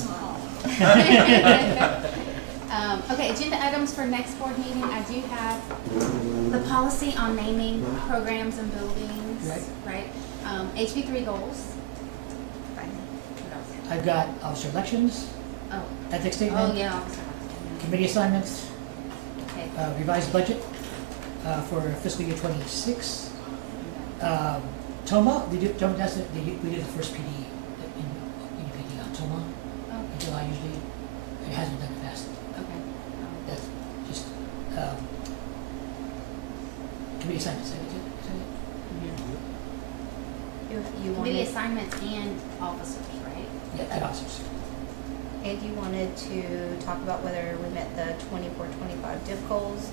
Okay, agenda items for next board meeting. I do have the policy on naming programs and buildings, right? HB3 goals. Fine. What else? I've got officer elections, Oh, ethics statement. oh, yeah. Committee assignments, Okay. revised budget for fiscal year 26. TOMA, we did the first PD in PD on TOMA Oh, in July usually. It hasn't been done in the past. okay. That's just committee assignments. Is that it? You Committee wanted, assignments and officers, right? Yeah, and officers. and you wanted to talk about whether we met the 24-25 DIP goals,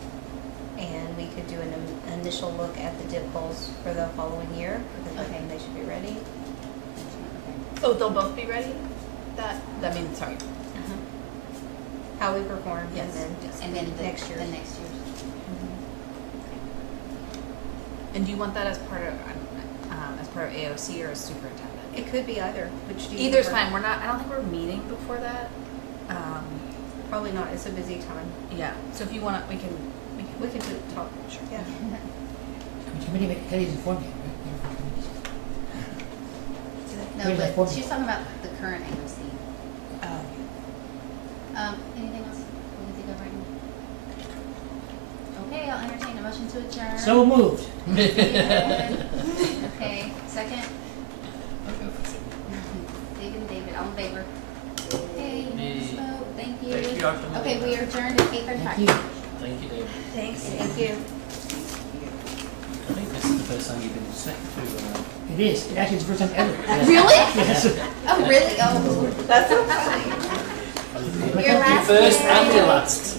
and we could do an initial look at the DIP goals for the following year, because I think they should be ready. Oh, they'll both be ready? That means, sorry. Uh-huh. How we perform, and Yes. then And then the next year. The next year's. And do you want that as part of AOC or as superintendent? It could be either, which do you Either's prefer? fine, I don't think we're meeting before that. Probably not, it's a busy time. Yeah, so if you want, we can We could do, talk, yeah. Committee's informed you, right? No, Where's that but form? she's talking about the current AOC. um, Anything else we can think of right now? Okay, I'll entertain a motion to adjourn. So moved. Okay, second? I'll go for second. David and David, all in favor? Okay, unanimous Yay. vote, thank you. Thank you, Dr. Miller. Okay, we are adjourned at 8:35. Thank you. Thank you, David. Thanks. Thank you. I think this is the first time you've been second to It is. It actually is the first time ever. Really? Yes. Oh, really? Oh. That's so funny. Your last first year. and your last.